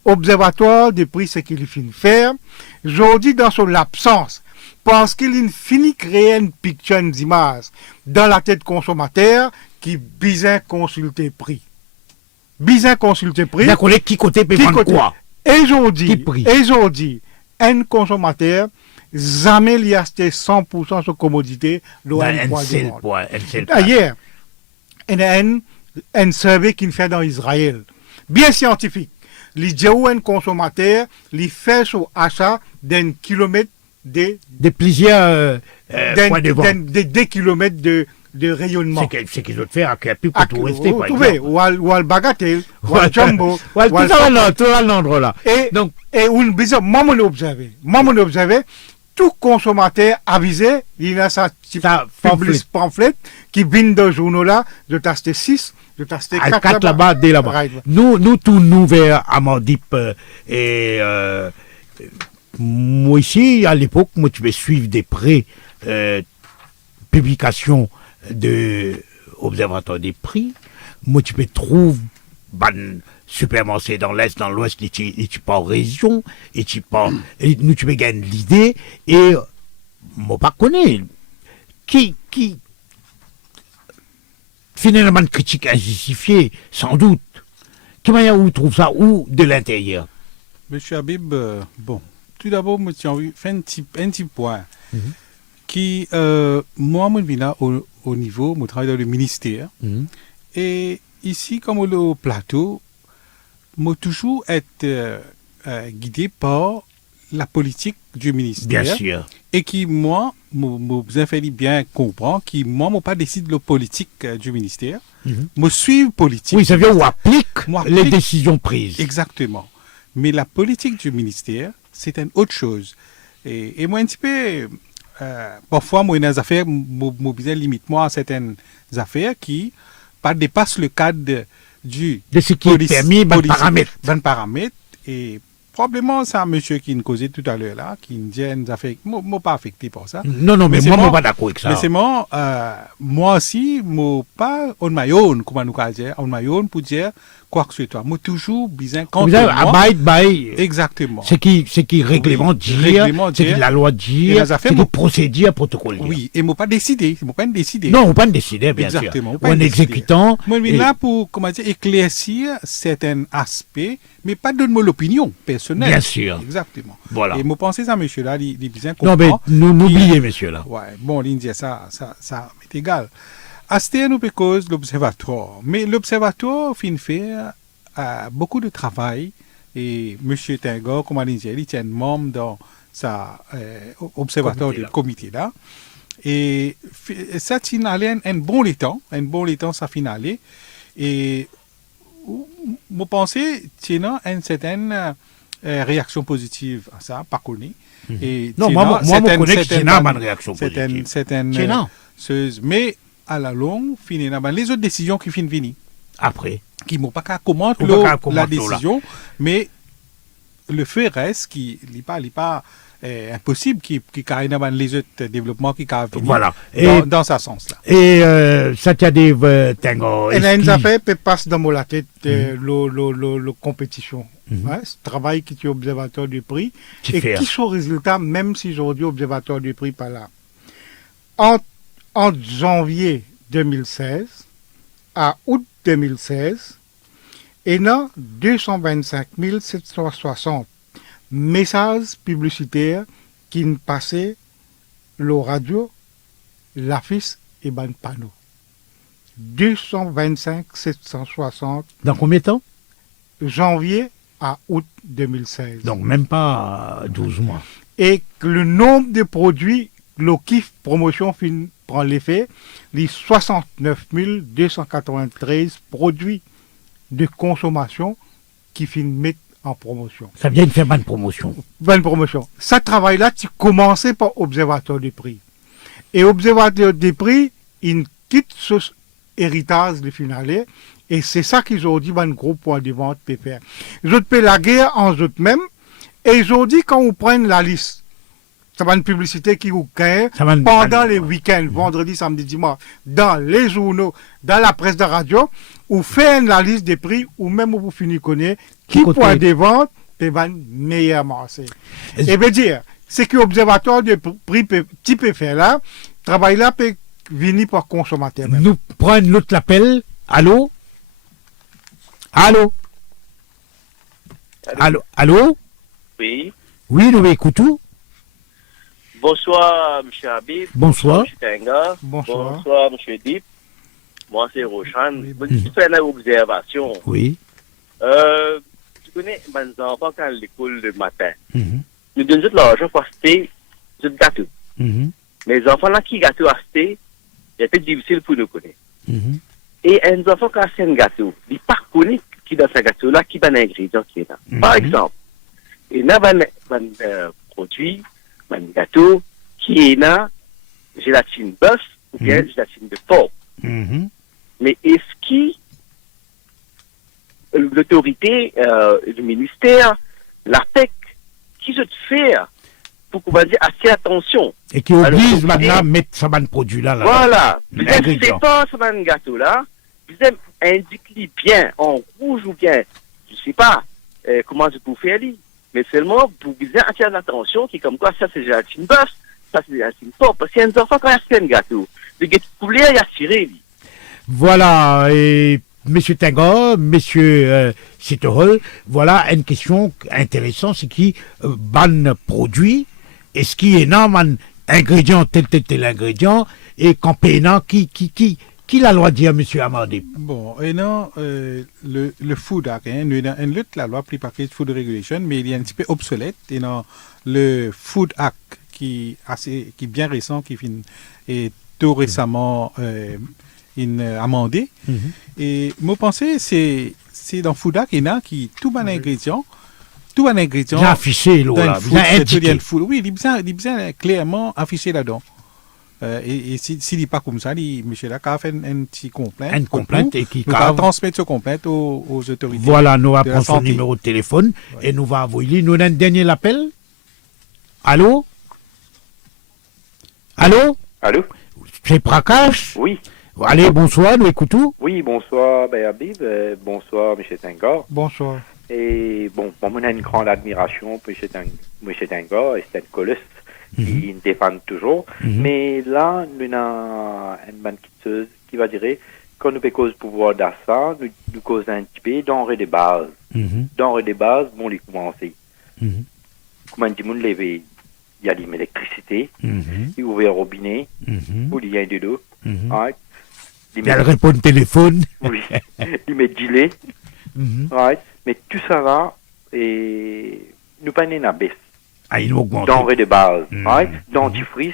Observatoire des prix, c'est qu'il finit de faire. Aujourd'hui, dans son absence, parce qu'il finit de créer une picture, une image dans la tête consommateur qui besoin consulter prix. D'accord, qui côté peut prendre quoi? Et aujourd'hui, un consommateur, jamais il a acheté 100% de commodité dans un point de vente. D'ailleurs, il y a un survey qu'il fait dans Israël, bien scientifique. Il dit où un consommateur, il fait son achat d'un kilomètre de plusieurs points de vente. Des kilomètres de rayonnement. C'est qu'ils ont fait à plus pour tout rester. Ou al bagatelle, ou al jumbo, ou al tout l'endroit là. Et on besoin, moi m'en observé, tout consommateur avisé, il a sa pamphlet qui vient dans le journal là, je t'ai acheté 6, je t'ai acheté 4 là-bas, dès là-bas. Nous tous nous vers Amandip et moi ici, à l'époque, moi tu vais suivre des prêts publications de observatoire des prix. Moi tu peux trouver supermarché dans l'est, dans l'ouest, et tu pars en région, et nous tu peux gagner l'idée, et moi pas connais qui finalement une critique injustifiée, sans doute. Quelle manière où trouve ça, ou de l'intérieur? Monsieur Habib, bon, tout d'abord, moi j'ai envie de faire un petit point. Qui, moi, je suis là au niveau, je travaille dans le ministère. Et ici, comme au plateau, je toujours être guidé par la politique du ministère. Bien sûr. Et qui, moi, vous fait bien comprendre, qui, moi, je pas décidé de la politique du ministère. Je suis politique. Oui, ça veut dire qu'on applique les décisions prises. Exactement. Mais la politique du ministère, c'est une autre chose. Et moi, un petit peu, parfois, moi, dans les affaires, je limite moi à certaines affaires qui pas dépassent le cadre de ce qui est permis, bon paramètres. Et probablement, c'est un monsieur qui nous causait tout à l'heure là, qui nous dit une affaire, moi pas affecté par ça. Non, mais moi, je ne suis pas d'accord avec ça. Mais c'est moi aussi, moi pas on my own, comment nous dire, on my own pour dire quoi que ce soit. Moi toujours besoin contre moi. Exactement. Ce qui règlement dire, ce qui la loi dire, ce qui procédure protocole. Oui, et moi pas décider, moi pas décider. Non, on pas décider bien exactement, sûr. On exécutant. Moi là pour comment dire éclaircir certains aspects, mais pas donner l'opinion personnelle. Bien sûr. Exactement. Voilà. Et moi penser ça monsieur là, il besoin comprendre. Non mais n'oubliez monsieur là. Ouais, bon, il dit ça m'est égal. Asté nous cause l'observatoire, mais l'observatoire fin faire beaucoup de travail et monsieur Tengor, comme on dit, il est membre dans sa observatoire du comité là. Et ça finale un bon temps ça finale et moi pensais tiens une certaine réaction positive à ça pas connu. Et non moi je connais que c'est une réaction positive. Mais à la longue, les autres décisions qui finissent venir. Après. Qui n'ont pas qu'à commenter la décision, mais le fait reste qui n'est pas impossible qui carré dans les autres développements qui carré voilà. Dans ce sens-là. Et ça t'a des tango. Et là, une affaire peut passer dans la tête le compétition. Ce travail qui est observateur du prix et qui sont résultats, même si aujourd'hui observateur du prix pas là. En janvier 2016 à août 2016, il y a 225 760 messages publicitaires qui passaient le radio, l'affiche et le panneau. 225 760. Dans combien de temps? Janvier à août 2016. Donc même pas 12 mois. Et le nombre de produits, le kiff promotion prend l'effet, les 69 293 produits de consommation qui mettent en promotion. Ça vient de faire bonne promotion. Bonne promotion. Ce travail-là, tu commençais par observateur des prix. Et observateur des prix, il quitte ce héritage de finale. Et c'est ça qu'ils ont dit, un gros point de vente peut faire. Ils ont fait la guerre en eux-mêmes. Et ils ont dit, quand on prend la liste, ça va une publicité qui vous gagne pendant les week-ends, vendredi, samedi, dimanche, dans les journaux, dans la presse de radio, ou faire la liste des prix, ou même vous finissez connaître qui point de vente peut vendre meilleur marché. Et veut dire, c'est que l'observatoire de prix tu peux faire là, travail là peut venir par consommateur. Même. Nous prenons l'autre appel. Allô? Allô? Allô? Oui. Oui, nous écoutons. Bonsoir, M. Habib. Bonsoir. M. Tenga. Bonsoir. Bonsoir, M. Dip. Moi, c'est Roshan. Je fais une observation. Oui. Tu connais mes enfants quand à l'école le matin. Nous donnons tout l'argent pour acheter du gâteau. Les enfants là qui gâteau acheter, c'est peut-être difficile pour nous connaître. Et un enfant qui achète un gâteau, il ne pas connaît qui dans ce gâteau là, qui est l'ingrédient qui est là. Par exemple, il y a un produit, un gâteau qui est là, gélatine bœuf ou bien gélatine de porc. Mais est-ce que l'autorité du ministère, la PEC, qui se fait pour qu'on va dire assez attention. Et qui oblige maintenant à mettre ce produit là. Voilà. Vous n'avez pas ce gâteau là, vous indiquez bien en rouge ou bien, je ne sais pas comment je peux faire, mais seulement pour vous attirer l'attention qui comme quoi ça c'est gélatine bœuf, ça c'est gélatine porc, parce qu'il y a un enfant quand il y a un gâteau, le gâteau poulet il y a tiré. Voilà, et Monsieur Tenga, Monsieur Sitterol, voilà une question intéressante, c'est qui ban produit, est-ce qu'il y a un ingrédient, tel ingrédient, et quand payant, qui la loi dit à Monsieur Amandé? Bon, et non, le Food Act, une lutte, la loi Prepackaged Food Regulation, mais il est un petit peu obsolète, et non, le Food Act, qui est bien récent, qui est tout récemment amendé. Et moi pensais c'est dans Food Act il y a qui tout bon ingrédient tout un ingrédient. Bien affiché, là, bien indiqué. Oui, il est bien clairement affiché là-dedans. Et s'il n'est pas comme ça, monsieur là, a fait une petite complainte. Une complainte et qui va transmettre cette complainte aux autorités. Voilà, nous allons prendre son numéro de téléphone et nous allons envoyer. Nous avons un dernier appel. Allô? Allô? Allô? C'est Prakash? Oui. Allez, bonsoir, nous écoutons. Oui, bonsoir, Habib. Bonsoir, M. Tengar. Bonsoir. Et bon, on a une grande admiration pour M. Tengar et c'est un colosse qui nous défend toujours. Mais là, nous avons une bonne quitteuse qui va dire quand nous cause pouvoir d'achat, nous cause un petit peu denrées de base. Denrées de base, bon, les commencer. Comment dit mon lever? Il y a l'électricité, il ouvre le robinet, ou il y a un de l'eau. Il répond au téléphone. Oui, il met du lait. Mais tout ça là, et nous pas une baisse. Ah, il augmente. Denrées de base, dentifrice.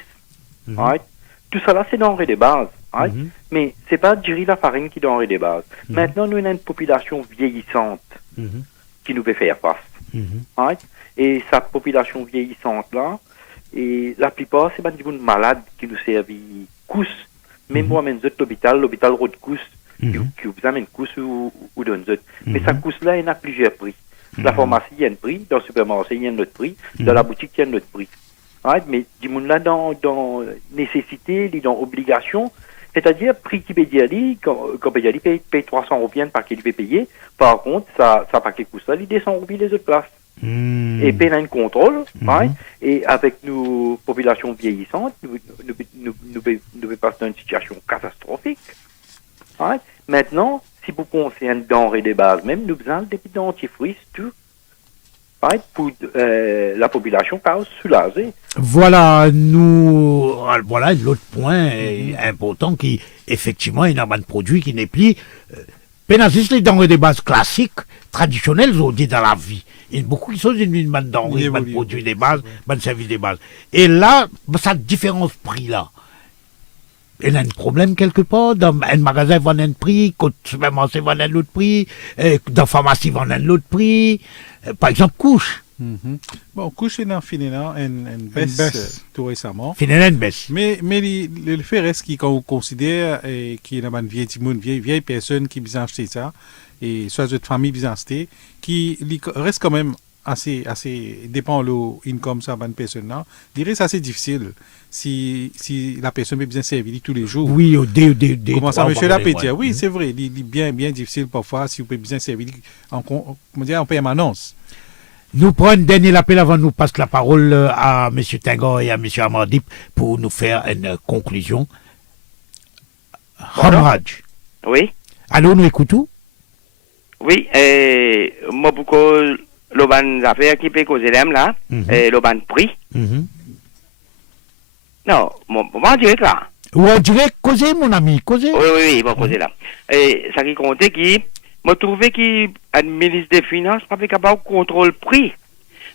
Tout ça là, c'est denrées de base. Mais c'est pas Jerry la farine qui est denrées de base. Maintenant, nous avons une population vieillissante qui nous fait faire face. Et sa population vieillissante là, et la plupart, c'est pas des malades qui nous servent cousse. Même moi, même l'hôpital Rode cousse, qui vous amène cousse ou donne zut. Mais sa cousse là, il y a plusieurs prix. La pharmacie, il y a un prix, dans le supermarché, il y a un autre prix, dans la boutique, il y a un autre prix. Mais du monde là, dans nécessité, dans obligation, c'est-à-dire prix qui peut dire, quand peut dire, il paye 300 roupies par qu'il peut payer. Par contre, ça paquet cousse là, il descend roupies les autres places. Et paye un contrôle, et avec nos populations vieillissantes, nous passons dans une situation catastrophique. Maintenant, si vous concernez denrées de base, même nous avons des petits dentifrices, tout, pour la population pas soulager. Voilà, voilà l'autre point important qui, effectivement, il y a un produit qui n'est plus. Pénaliste les denrées de base classiques, traditionnelles, on dit dans la vie. Il y a beaucoup de choses, il y a une denrée, un produit de base, un service de base. Et là, ça différence prix là. Il y a un problème quelque part. Dans un magasin, il vend un prix, quand le supermarché vend un autre prix, dans la pharmacie, il vend un autre prix. Par exemple, couche. Bon, couche est dans Finéna, une baisse tout récemment. Finéna, une baisse. Mais le fait reste qu'on considère qu'il y a une vieille personne qui vient acheter ça, et soit de famille vient acheter, qui reste quand même assez dépend de l'income ça bonne personne là, il reste assez difficile si la personne peut bien servir tous les jours. Oui, comment ça monsieur l'appétit? Oui, c'est vrai, il est bien difficile parfois si vous pouvez bien servir en permanence. Nous prenons un dernier appel avant de nous passer la parole à M. Tengar et à M. Amardip pour nous faire une conclusion. Ramraj. Oui. Allô, nous écoutons? Oui, moi, beaucoup, l'oban affaire qui peut causer l'aime là, l'oban prix. Non, moi, direct là. Ouais, direct, causer, mon ami, causer. Oui, bon, causer là. Et ça qui comptait qui, moi, trouvé qu'il le ministre des Finances pas capable de contrôler le prix.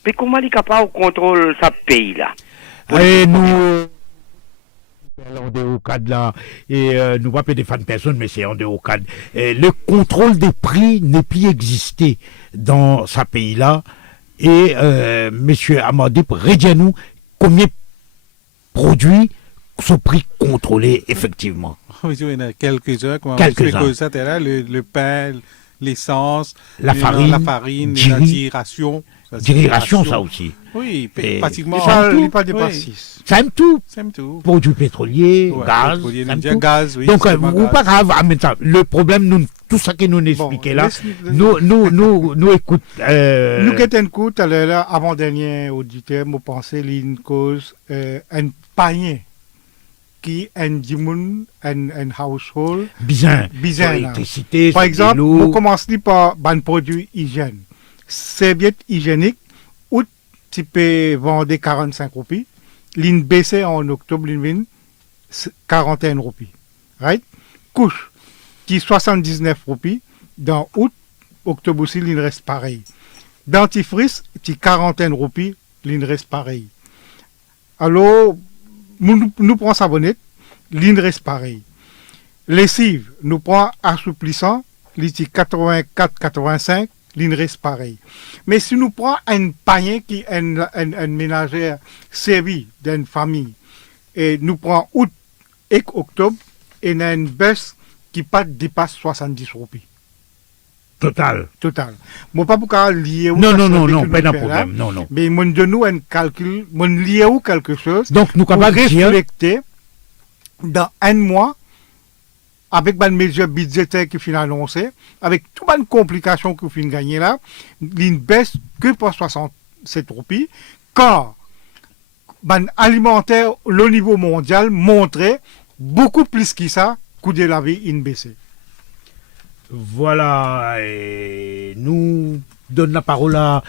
Mais comment il est capable de contrôler sa pays là? Et nous. En dehors cadre là, et nous pas défendre personne, mais c'est en dehors cadre. Le contrôle des prix n'est plus existé dans ce pays-là. Et monsieur Amardip, redis-nous combien de produits sont prix contrôlés effectivement. Oui, il y en a quelques-uns. Quelques-uns. Le pain, l'essence, la farine, la tiration. Diration, ça aussi. Oui, pratiquement. Il pas dépasse 6. Ça aime tout. Produits pétroliers, gaz. Oui, donc, vous pas grave. Le problème, tout ça que nous expliquons là, nous écoute. Nous qui un coup, avant-dernier auditeur, nous pensons une cause, un panier qui est un household. Bizarre. Électricité. Par exemple, nous commençons par un produit hygiène. Serviette hygiénique, où tu peux vendre 45 roupies, l'in baissé en octobre, l'in 41 roupies. Right? Couche, qui 79 roupies, dans août, octobre aussi, l'in reste pareil. Dentifrice, qui 41 roupies, l'in reste pareil. Alors, nous prenons savonnette, l'in reste pareil. Lessive, nous prenons assouplissant, l'in 84-85, il reste pareil. Mais si nous prenons un panier qui est un ménagère servi d'une famille, et nous prenons août et octobre, et il y a une baisse qui dépasse 70 roupies. Total. Moi, pas pour lier non, pas de problème. Non. Mais moi, de nous, un calcul, moi, lier ou quelque chose. Donc, nous capables de refléter dans un mois, avec les mesures budgétaires qui sont annoncées, avec toutes les complications qui sont gagnées là, il ne baisse que pour 67 roupies, quand alimentaire, le niveau mondial, montrait beaucoup plus que ça, coût de la vie, il baissé. Voilà, et nous donne la parole à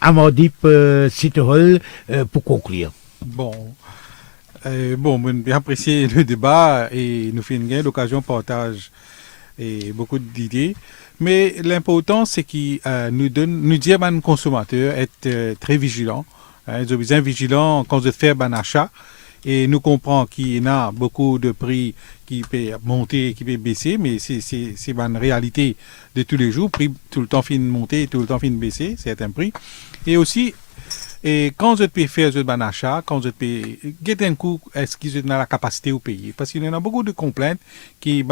Amandip Sitterol pour conclure. Bon, j'ai apprécié le débat et nous faisons une l'occasion de partage et beaucoup d'idées. Mais l'important, c'est qu'il nous dit à nos consommateurs être très vigilants. Ils sont bien vigilants quand ils font un achat. Et nous comprenons qu'il y a beaucoup de prix qui peuvent monter, qui peuvent baisser, mais c'est une réalité de tous les jours. Prix tout le temps fin de monter, tout le temps fin de baisser, c'est un prix. Et aussi, quand vous pouvez faire un achat, quand vous pouvez guetter un coup, est-ce qu'ils ont la capacité de payer? Parce qu'il y a beaucoup de complaintes qui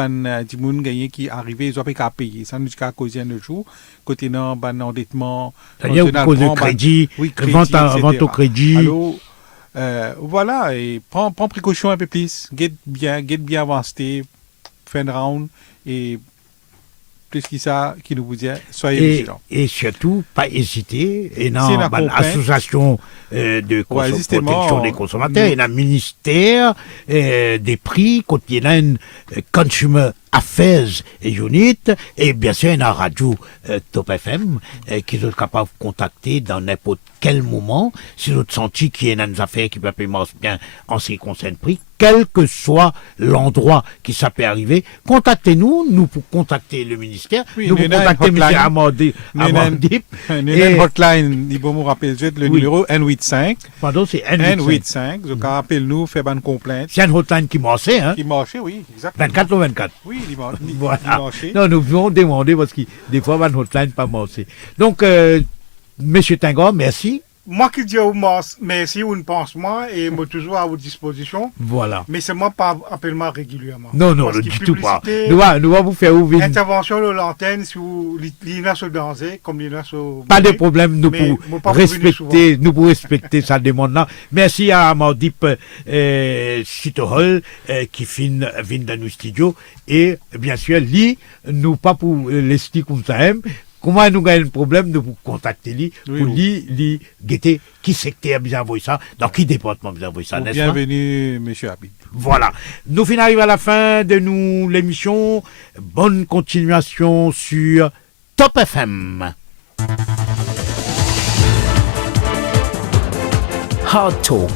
qui arrivent, ils n'ont pas qu'à payer. Ça nous dit qu'à cause d'un jour, côté d'un endettement, c'est-à-dire cause de crédit, vente au crédit. Alors, voilà, et prends précaution un peu plus, get bien avancé, fin de round, et plus que ça, qui nous dit, soyez vigilants. Et surtout, pas hésiter, et dans l'association de protection des consommateurs, et dans le ministère des prix, quand il y a une Consumer Affairs Unit, et bien sûr, il y a une radio Top FM, qui sont capables de contacter dans n'importe quel moment, si vous sentez qu'il y a une affaire qui peut payer bien en ce qui concerne prix, quel que soit l'endroit qui ça peut arriver, contactez-nous, pour contacter le ministère, nous pour contacter M. Amandip. Nous avons une hotline, il faut me rappeler le numéro N85. Pardon, c'est N85. Donc, appelez-nous, faites une complainte. C'est une hotline qui marche, hein? Qui marche, oui, exactement. 24 ou 24. Oui, il marche. Voilà. Non, nous pouvons demander parce que des fois, une hotline pas marché. Donc, Monsieur Tingor, merci. Moi qui dis merci ou ne pense moi et moi toujours à votre disposition. Voilà. Mais c'est moi pas appelle-moi régulièrement. Non, du tout pas. Nous allons vous faire ouvrir. Intervention de l'antenne sur l'INA sur danger comme l'INA sur. Pas de problème, nous pour respecter sa demande-là. Merci à Amandip Sitterol qui vient dans nos studios et bien sûr, nous pas pour les sticks comme ça. Comment nous gagnons un problème de vous contacter pour guetter qui secteur bien envoyé ça, dans qui département bien envoyé ça, n'est-ce pas? Bienvenue, monsieur Habib. Voilà. Nous arrivons à la fin de l'émission. Bonne continuation sur Top FM. Hard Talk.